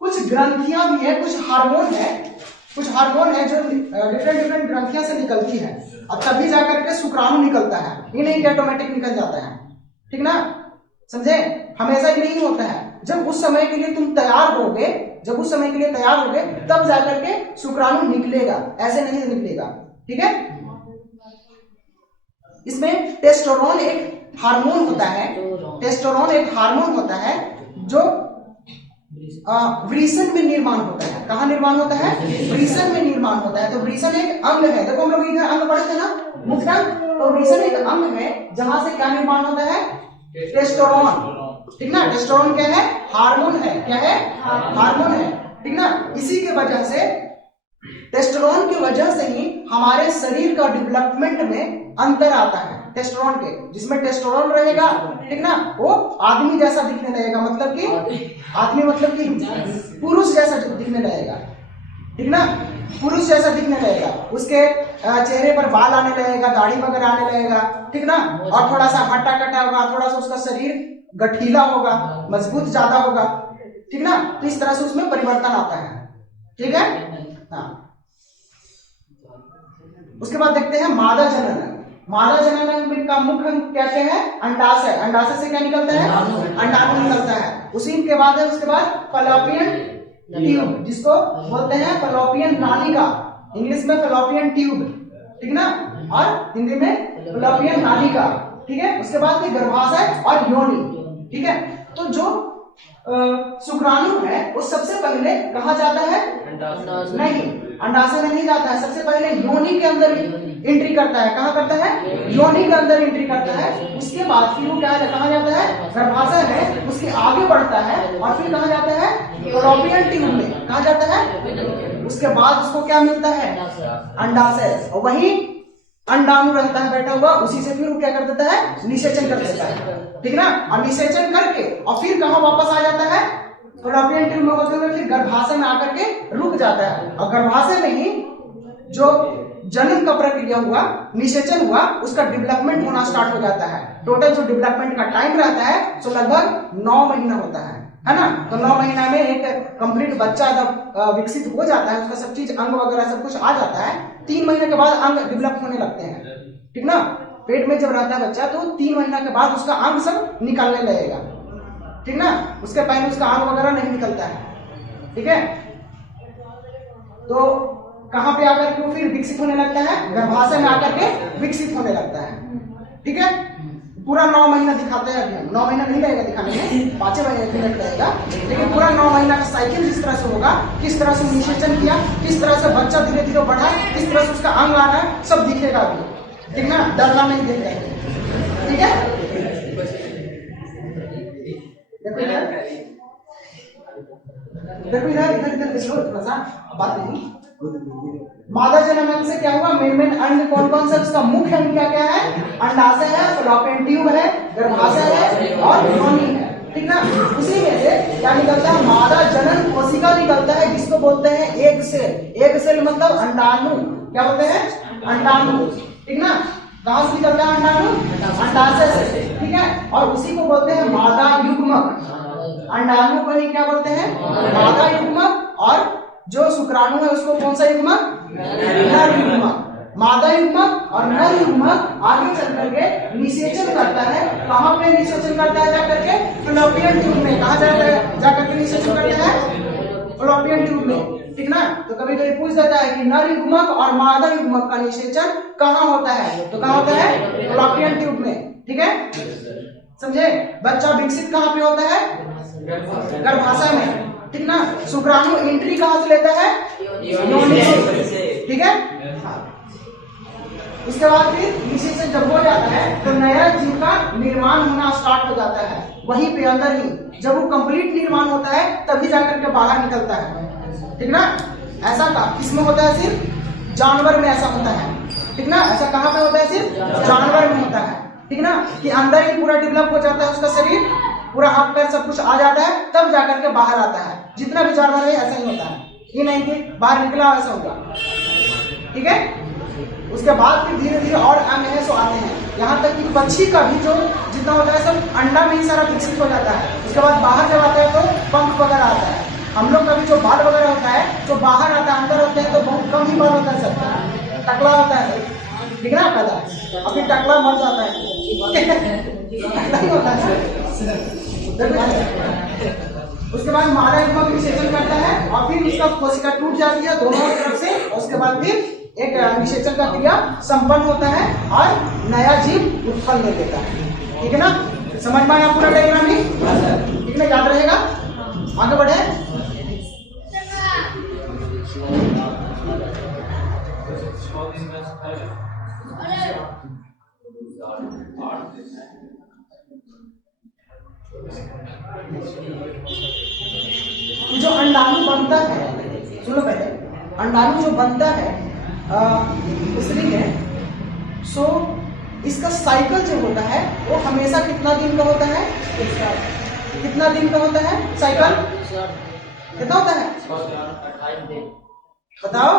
कुछ ग्रंथियां भी है, कुछ हार्मोन है जो डिफरेंट ग्रंथियां से निकलती है, और तभी जाकर के शुक्राणु निकलता है। ये नहीं कि ऑटोमेटिक निकल जाता है, ठीक ना, समझे। हमेशा ही नहीं होता है। जब उस समय के लिए तुम तैयार होगे, तब जाकर के शुक्राणु निकलेगा, ऐसे नहीं निकलेगा, ठीक है। इसमें टेस्टोस्टेरोन एक हार्मोन होता है, जो वृषण में निर्माण होता है। कहाँ निर्माण होता है? वृषण में निर्माण होता है। तो वृषण एक अंग है, देखो हम लोग इधर अंग पढ़े थे ना, मुख्य अंग। तो वृषण एक अंग है जहां से क्या निर्माण होता है? टेस्टोस्टेरोन, ठीक ना। टेस्टोस्टेरोन क्या है? हार्मोन है। क्या है? हार्मोन है, ठीक ना। इसी के वजह से, टेस्टोस्टेरोन की वजह से ही हमारे शरीर का डेवलपमेंट में अंतर आता है। टेस्टोस्टेरोन के, जिसमें टेस्टोस्टेरोन रहेगा, ठीक ना, वो आदमी जैसा दिखने लगेगा, मतलब कि पुरुष जैसा दिखने लगेगा, ठीक ना, पुरुष जैसा दिखने लगेगा। उसके चेहरे पर बाल आने लगेगा, दाढ़ी वगैरह आने लगेगा, ठीक ना, और थोड़ा सा हट्टा कट्टा होगा, थोड़ा सा उसका शरीर गठीला होगा, मजबूत ज्यादा होगा, ठीक ना। तो इस तरह से उसमें परिवर्तन आता है, ठीक है। हाँ, उसके बाद देखते हैं मादा जनन का मुख्य अंग कहते हैं अंडाशय। अंडाशय से क्या निकलता है? अंडाणु निकलता है। उसके बाद फैलोपियन ट्यूब, जिसको बोलते हैं फैलोपियन नालिका, इंग्लिश में फैलोपियन ट्यूब, ठीक ना, और हिंदी में फैलोपियन नालिका, ठीक है। उसके बाद फिर गर्भाशय और योनि, ठीक है। तो जो शुक्राणु है वो सबसे पहले कहाँ जाता है? नहीं, अंडाशय में नहीं जाता है, सबसे पहले योनि के अंदर एंट्री करता है। कहाँ करता है? योनि के अंदर एंट्री करता है। उसके बाद फिर वो क्या कहाँ जाता है? गर्भाशय है, उसके आगे बढ़ता है, और फिर कहाँ जाता है? फैलोपियन ट्यूब में। कहाँ जाता है? उसके बाद उसको क्या मिलता है? अंडाशय, और वही अंडाणु रहता है बैठा हुआ, उसी से फिर वो क्या कर देता है? निषेचन कर देता है, ठीक ना। और निषेचन करके और फिर कहाँ वापस आ जाता है? फैलोपियन ट्यूब में होते हुए फिर गर्भाशय में आकर के रुक जाता है, और गर्भाशय में ही जो जन्म का प्रक्रिया हुआ, निषेचन हुआ, उसका डेवलपमेंट होना स्टार्ट हो जाता है। टोटल जो डेवलपमेंट का टाइम रहता है तो लगभग 9 महीना होता है ना। तो 9 महीना में एक कंप्लीट बच्चा जब विकसित हो जाता है, उसका सब चीज अंग वगैरह सब कुछ आ जाता है। 3 महीने के बाद अंग डेवलप होने लगते हैं, ठीक ना। पेट में जब रहता है बच्चा तो 3 महीना के बाद उसका अंग सब निकलने लगेगा, ठीक ना। उसके पहले उसका अंग वगैरह नहीं निकलता है, ठीक है। तो कहां पे आकर के वो फिर विकसित होने लगता है? गर्भाशय में आकर के विकसित होने लगता है, ठीक है। पूरा 9 महीना दिखाते हैं अभी हम, 9 महीना नहीं लगेगा दिखाने में, 5 मिनट लगेगा, लेकिन पूरा 9 महीना का साइकिल जिस तरह से होगा, किस तरह से निषेचन किया, किस तरह से बच्चा धीरे धीरे बढ़ा, किस तरह से उसका अंग आना है, सब दिखेगा अभी, ठीक ना। डरना नहीं देगा, ठीक है। देखो इधर थोड़ा सा बात नहीं। मादा जननांग से क्या हुआ? मेन अंग कौन कौन सा? उसका मुख्य अंग क्या क्या है? अंडाशय है, फैलोपियन ट्यूब है, गर्भाशय है और योनि है, ठीक ना। उसी में से क्या निकलता है? मादा जनन कोशिका निकलता है, जिसको बोलते हैं एग सेल। एग सेल मतलब अंडाणु, क्या बोलते हैं? अंडाणु, ठीक ना। कहां से निकलता है अंडाणु? अंडाशय से, ठीक है। और उसी को बोलते हैं मादा युग्मक। अंडाणु को ही क्या बोलते हैं? मादा युग्मक। और जो शुक्राणु है उसको कौन सा युग्मक? नर युग्मक। मादा युग्मक और नर युग्मक आगे चल करके निषेचन करता है। कहां पे निषेचन करता है? जाकर के फैलोपियन ट्यूब में। कहां जाता है? जाकर के निषेचन करता है फैलोपियन ट्यूब में, ठीक ना। तो कभी कभी पूछ जाता है कि नर युग्मक और मादा युग्मक का निषेचन कहां होता है? तो कहां होता है? फैलोपियन ट्यूब में, ठीक है, समझे। बच्चा विकसित कहां पे होता है? गर्भाशय में, ठीक ना। शुक्राणु एंट्री कहां से लेता है? योनि से, ठीक है। उसके बाद फिर निषेचन जब हो जाता है तो नया जीव का निर्माण होना स्टार्ट हो जाता है, वहीं पे अंदर ही। जब वो कंप्लीट निर्माण होता है तभी जाकर के बाहर निकलता है, ठीक ना। ऐसा किसमें होता है? सिर्फ जानवर में ऐसा होता है, ठीक ना। ऐसा कहां पे होता है? सिर्फ जानवर में होता है, ठीक ना। कि अंदर ही पूरा डेवलप हो जाता है उसका शरीर, पूरा हाथ पैर सब कुछ आ जाता है, तब जाकर के बाहर आता है। जितना भी जानवर है ऐसा ही होता है, ये नहीं कि बाहर निकला ऐसा होगा, ठीक है। उसके बाद फिर धीरे धीरे और एमएनएस आते हैं, यहाँ तक कि पक्षी का भी जो जितना होता है सब अंडा में ही सारा विकसित हो जाता है। उसके बाद बाहर जब आता है तो पंख वगैरह आता है। हम लोग का भी जो बाल वगैरह होता है जो बाहर आता है, अंदर होते हैं तो बहुत कम ही बाल होता है सबका, टकला होता है, ठीक है ना पैदा, और फिर टकला मर जाता है होता है। उसके बाद मादा युग्मक निषेचन करता है और फिर उसका कोशिका टूट जाती है दोनों तरफ से, और उसके बाद फिर एक निषेचन का क्रिया संपन्न होता है और नया जीव उत्पन्न ले लेता है। ठीक है ना, समझ में आया पूरा डायग्राम ही? ठीक है, याद रहेगा। आगे बढ़े। जो अंडाणु बनता है, सुनो पहले, अंडाणु जो बनता है स्त्री है, सो इसका साइकिल जो होता है वो हमेशा कितना दिन का होता है? कितना दिन का होता है साइकिल? कितना होता है बताओ?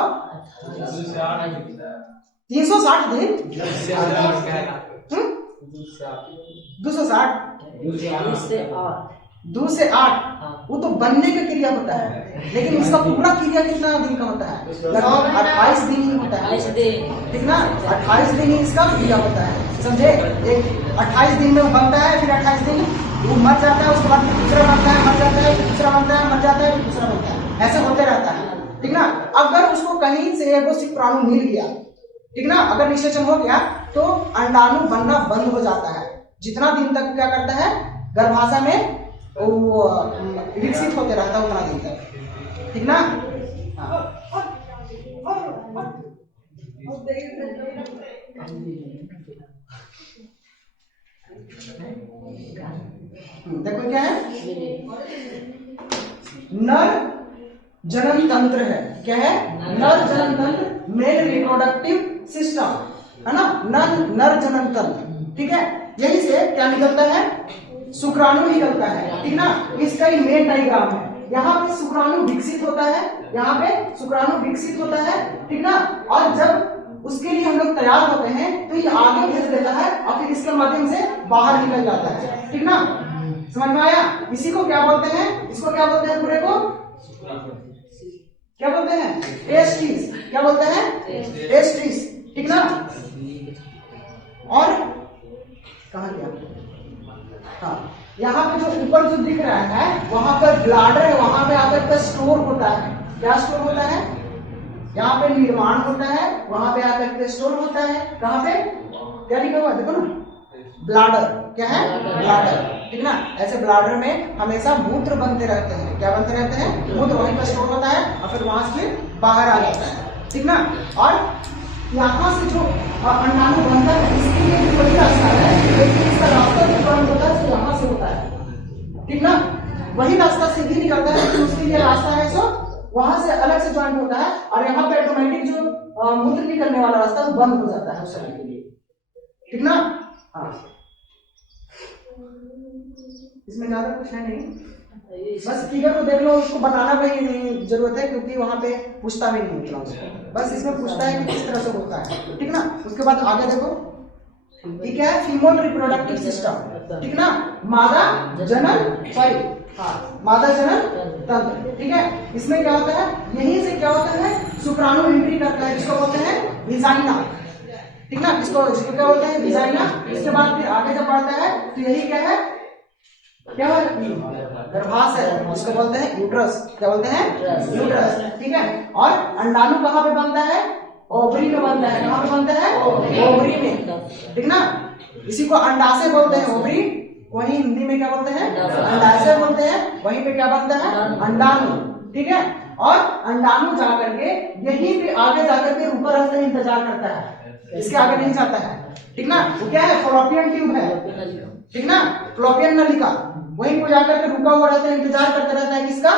360 दिन, 2 से 8 वो तो बनने का क्रिया होता है, लेकिन इसका पूरा क्रिया कितना दिन का होता है? लगभग 28 दिन ही होता है, ठीक ना? 28 दिन ही इसका क्रिया होता है, समझे? एक 28 दिन में बनता है, फिर 28 दिन वो मर जाता है, उसके बाद दूसरा बनता है, मर जाता है, फिर दूसरा बनता है, मर जाता है, फिर दूसरा बनता है, ऐसे होते रहता है, ठीक ना? अगर उसको कहीं से वो शुक्राणु मिल गया, ठीक ना, अगर निषेचन हो गया तो अंडाणु बनना बंद हो जाता है। जितना दिन तक क्या करता है गर्भाशय में वो विकसित होते रहता है उतना दिन तक, ठीक ना? देखो क्या है, नर जनन तंत्र है, क्या है? नर जनन तंत्र, मेल रिप्रोडक्टिव सिस्टम, है ना? नर जनन तंत्र, ठीक है? यही से क्या निकलता है? शुक्राणु निकलता है, ठीक ना? इसका ही मेन डायग्राम है। यहाँ पे शुक्राणु विकसित होता है, यहाँ पे शुक्राणु विकसित होता है, ठीक ना? और जब उसके लिए हम लोग तैयार होते हैं तो ये आगे भेज देता है और फिर इसके माध्यम से बाहर निकल जाता है, ठीक ना? समझ में आया? इसी को क्या बोलते हैं? इसको क्या बोलते हैं? पूरे को क्या बोलते हैं? टेस्टिस। क्या बोलते हैं? टेस्टिस, ठीक ना? और कहाँ गया? हाँ, यहाँ पे जो ऊपर जो दिख रहा है वहां पर ब्लाडर है, वहां पे आकर के स्टोर होता है। क्या स्टोर होता है? यहाँ पे निर्माण होता है, वहां पे आकर के स्टोर होता है। कहाँ पे? क्या लिखा हुआ देखो ना, ब्लाडर। क्या है? ब्लाडर, ठीक ना? ऐसे ब्लाडर में हमेशा मूत्र बनते रहते हैं। क्या बनते रहते हैं? मूत्र वहीं पर स्टोर होता है और फिर वहां से बाहर आ जाता है, ठीक ना? और यहाँ से जो अंडाणु बनता है इसके लिए भी वही रास्ता है, लेकिन इसका रास्ता जो बंद होता है तो यहाँ से होता है, ठीक ना? वही रास्ता सीधी निकलता है, लेकिन उसके लिए रास्ता है सो वहां से अलग से ज्वाइंट होता है और यहाँ पे ऑटोमेटिक जो मूत्र निकलने वाला रास्ता वो बंद हो जाता है उस समय के लिए, ठीक ना? हाँ, इसमें ज्यादा कुछ है नहीं, बस फिगर को देख लो, उसको बताना भी नहीं जरूरत है क्योंकि वहां पे पूछता भी नहीं उतना उसको, बस इसमें पूछता है कि किस तरह से होता है, ठीक ना? उसके बाद आगे देखो, ठीक है? फीमेल रिप्रोडक्टिव सिस्टम, ठीक ना? मादा जनन, सॉरी हाँ, मादा जनन तंत्र, ठीक है? इसमें क्या होता है? यहीं से क्या होता है? शुक्राणु एंट्री करता है, जिसको बोलते हैं विजाइना, ठीक ना? इसको क्या बोलते हैं? विजाइना। इसके बाद फिर आगे जब बढ़ता है तो यही क्या है? क्या गर्भाशय, इसको बोलते हैं यूट्रस। क्या बोलते हैं? यूट्रस, ठीक है? और अंडाणु कहाँ पे बनता है? ओवरी में बनता है। कहाँ पे बनता है? ओवरी में, ठीक ना? इसी को अंडाशय बोलते हैं, ओवरी वही हिंदी में क्या बोलते हैं? अंडाशय बोलते हैं। वहीं पे क्या बनता है? अंडाणु, ठीक है? और अंडाणु जाकर के यहीं पे आगे जाकर के ऊपर रहता है, इंतजार करता है, इसके आगे नहीं जाता है, ठीक ना? वो क्या है? फ्लोपियन ट्यूब है, ठीक ना? फ्लोपियन नलिका, वहीं को जाकर के रुका हुआ रहता है, इंतजार करते रहता है किसका?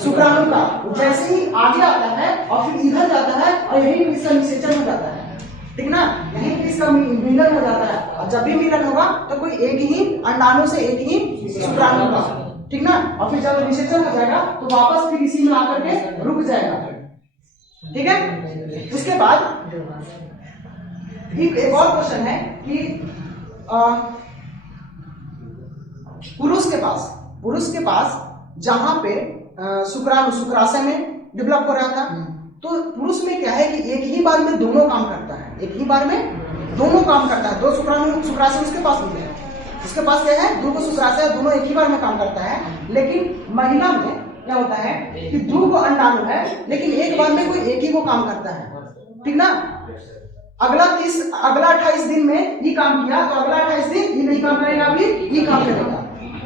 शुक्राणु का। जैसे ही आगे आता है और फिर इधर जाता है और यही इसका निषेचन हो जाता है, ठीक ना? यहीं पे इसका मिलन हो जाता है और जब भी मिलन होगा तो कोई एक ही अंडाणु से एक ही शुक्राणु का, ठीक ना? और फिर जब निषेचन हो जाएगा तो वापस फिर इसी में आकर के रुक जाएगा, ठीक है? उसके बाद ठीक, एक और क्वेश्चन है कि पुरुष के पास जहां पे शुक्राणु शुक्राशय में डेवलप हो रहा था, तो पुरुष में क्या है कि एक ही बार में दोनों काम करता है, एक ही बार में दोनों काम करता है। दो शुक्राणु शुक्राशय उसके पास भी है, उसके पास क्या है, दो शुक्राशय, दोनों एक ही बार में काम करता है। लेकिन महिला में क्या होता है कि दो को अंडाणु है, लेकिन एक बार में कोई एक ही को काम करता है, ठीक ना। अगला 28 दिन में ये काम किया तो अगला 28 दिन ये नहीं काम करेगा, अभी ये काम करेगा,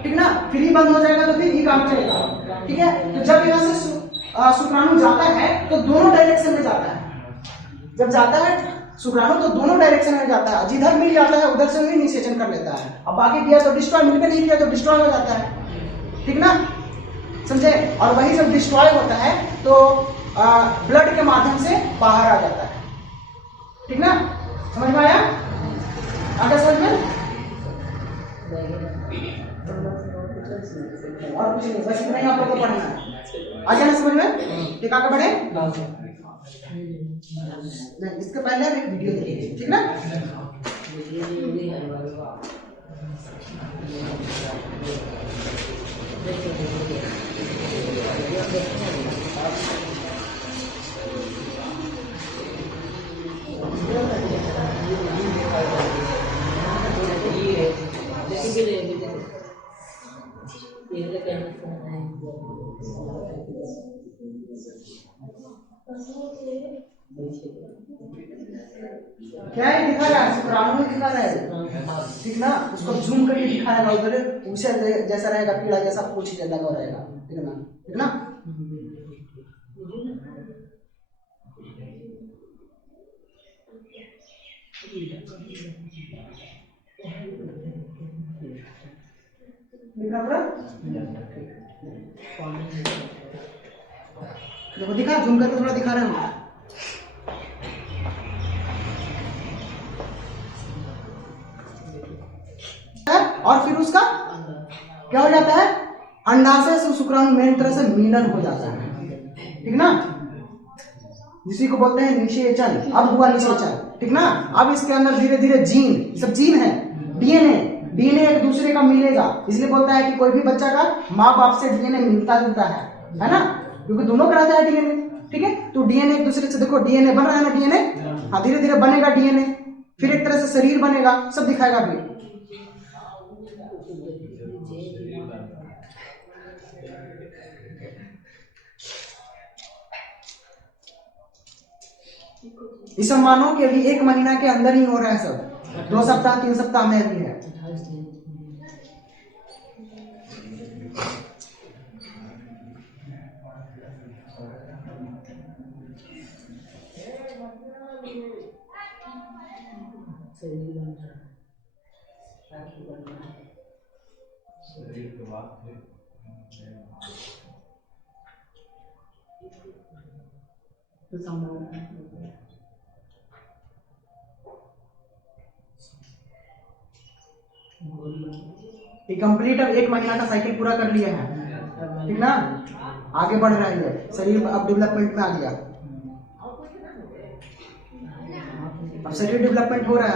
ठीक ना। फिर ये बंद हो जाएगा तो फिर ये काम करेगा, ठीक है। तो जब यहाँ से शुक्राणु जाता है तो दोनों डायरेक्शन में जाता है, जब जाता है शुक्राणु तो दोनों डायरेक्शन में जाता है, जिधर मिल जाता है उधर से भी निषेचन कर लेता है। अब बाकी किया तो डिस्ट्रॉय, मिलकर नहीं किया तो डिस्ट्रॉय हो जाता है, ठीक ना, समझे। और वही जब डिस्ट्रॉय होता है तो ब्लड के माध्यम से बाहर आ जाता है, ठीक ना। समझ में आया, आगे समझ में। और कुछ नहीं, बस इतना ही आप लोग को पढ़ना है, आ जाना समझ में। ठीक, आगे बढ़े। इसके पहले एक वीडियो देखिए, ठीक ना। क्या है दिखा रहा है, शुक्राणु में दिखा रहा है, ठीक ना। उसको जूम करके दिखाएगा, उधर उसे जैसा रहेगा, कीड़ा जैसा कुछ लगा रहेगा, ठीक ना, ठीक ना। देखो दिखा, जूम करके थोड़ा दिखा रहे हो। और फिर उसका क्या हो जाता है, अंडाशय से शुक्राणु मेन तरह से मिलन हो जाता है, ठीक ना, जिसी को बोलते हैं निषेचन। अब हुआ निषेचन, ठीक ना। अब इसके अंदर धीरे धीरे जीन, सब जीन है, डीएनए एक दूसरे का मिलेगा, इसलिए बोलता है कि कोई भी बच्चा का माँ बाप से डीएनए मिलता जुलता है ना, क्योंकि दोनों का रहता है डीएनए, ठीक है। तो डीएनए एक दूसरे से, देखो डीएनए बन रहा है ना, डीएनए, हाँ धीरे धीरे बनेगा डीएनए, फिर एक तरह से शरीर बनेगा, सब दिखाएगा भी। इस सब मानो कि अभी 1 महीना के अंदर ही हो रहा है, सब 2 सप्ताह 3 सप्ताह में भी है। ये कंप्लीट अब 1 महीना का साइकिल पूरा कर लिया है, ठीक ना। आगे बढ़ रहा है, शरीर अब डेवलपमेंट में आ गया, अब शरीर डेवलपमेंट हो रहा है।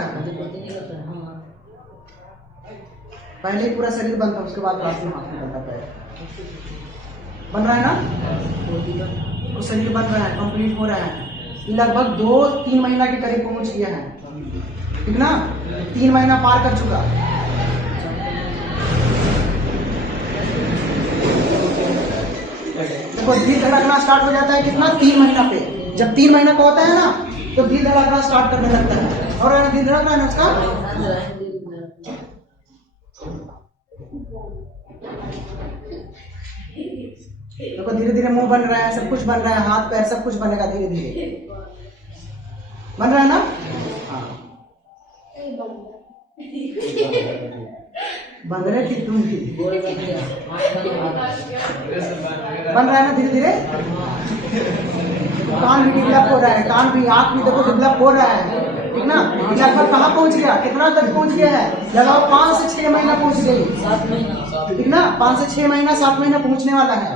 पहले ही पूरा शरीर बनता, उसके बाद लास्ट में हाथ में बनता है, बन रहा है ना, तो शरीर बन रहा है, कंप्लीट हो रहा है। लगभग 2-3 महीना के करीब पहुंच गया है, ठीक ना, 3 महीना पार कर चुका। देखो दिल धड़कना स्टार्ट हो जाता है कितना, 3 महीना पे। जब 3 महीना का होता है ना तो दिल धड़कना स्टार्ट करने लगता है, और दिल धड़क रहा है उसका। देखो धीरे धीरे मुंह बन रहा है, सब कुछ बन रहा है, हाथ पैर सब कुछ बनेगा, धीरे धीरे बन रहा है ना। हाँ बन रहे कि तुम भी बन रहा है ना, धीरे धीरे। कान भी डेवलप हो रहा है, कान भी, आंख भी देखो डेवलप हो रहा है, ठीक ना। लगभग कहाँ पहुंच गया, कितना तक पहुंच गया है, लगभग 5 से 6 महीना पहुंच गई, 7 महीना, ठीक ना। 5 से 6 महीना 7 महीना पहुंचने वाला है।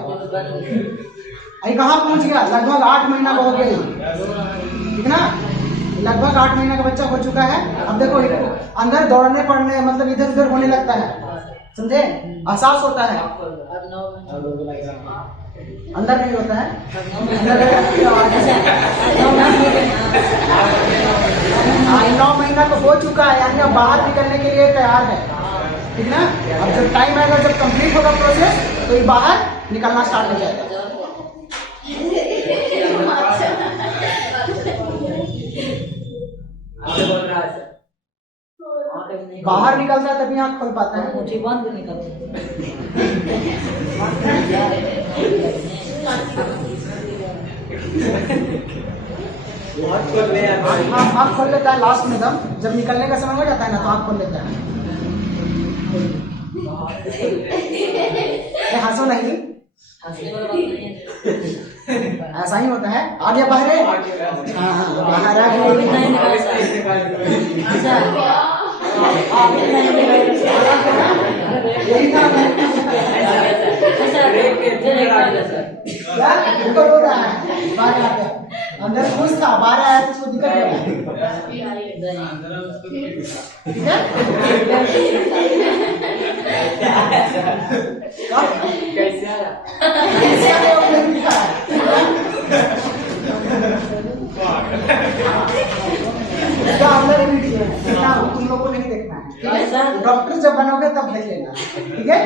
अभी कहाँ पहुंच गया, लगभग 8 महीना हो गई, ठीक ना। लगभग 8 महीने का बच्चा हो चुका है। अब देखो अंदर दौड़ने पड़ने मतलब इधर उधर होने लगता है, समझे, एहसास होता है, अंदर नहीं होता है। 9 महीना तो हो चुका है, यानी अब बाहर निकलने के लिए तैयार है, ठीक ना। अब जब टाइम आएगा, जब कंप्लीट होगा प्रोसेस, तो ये बाहर निकलना स्टार्ट हो जाएगा। बाहर निकलता है तभी आँख खोल पाता है। मुझे बंद निकलता आँख खोल लेता है लास्ट में, दम जब निकलने का समय हो जाता है ना, तो आँख खोल लेता है। हंसो नहीं, ऐसा ही होता है। आगे बाहर है, बाहर अंदर खुश था, बाहर आया तो उसको दिक्कत तुम लोग को नहीं देखना है, डॉक्टर जब बनोगे तब देख लेना, ठीक है।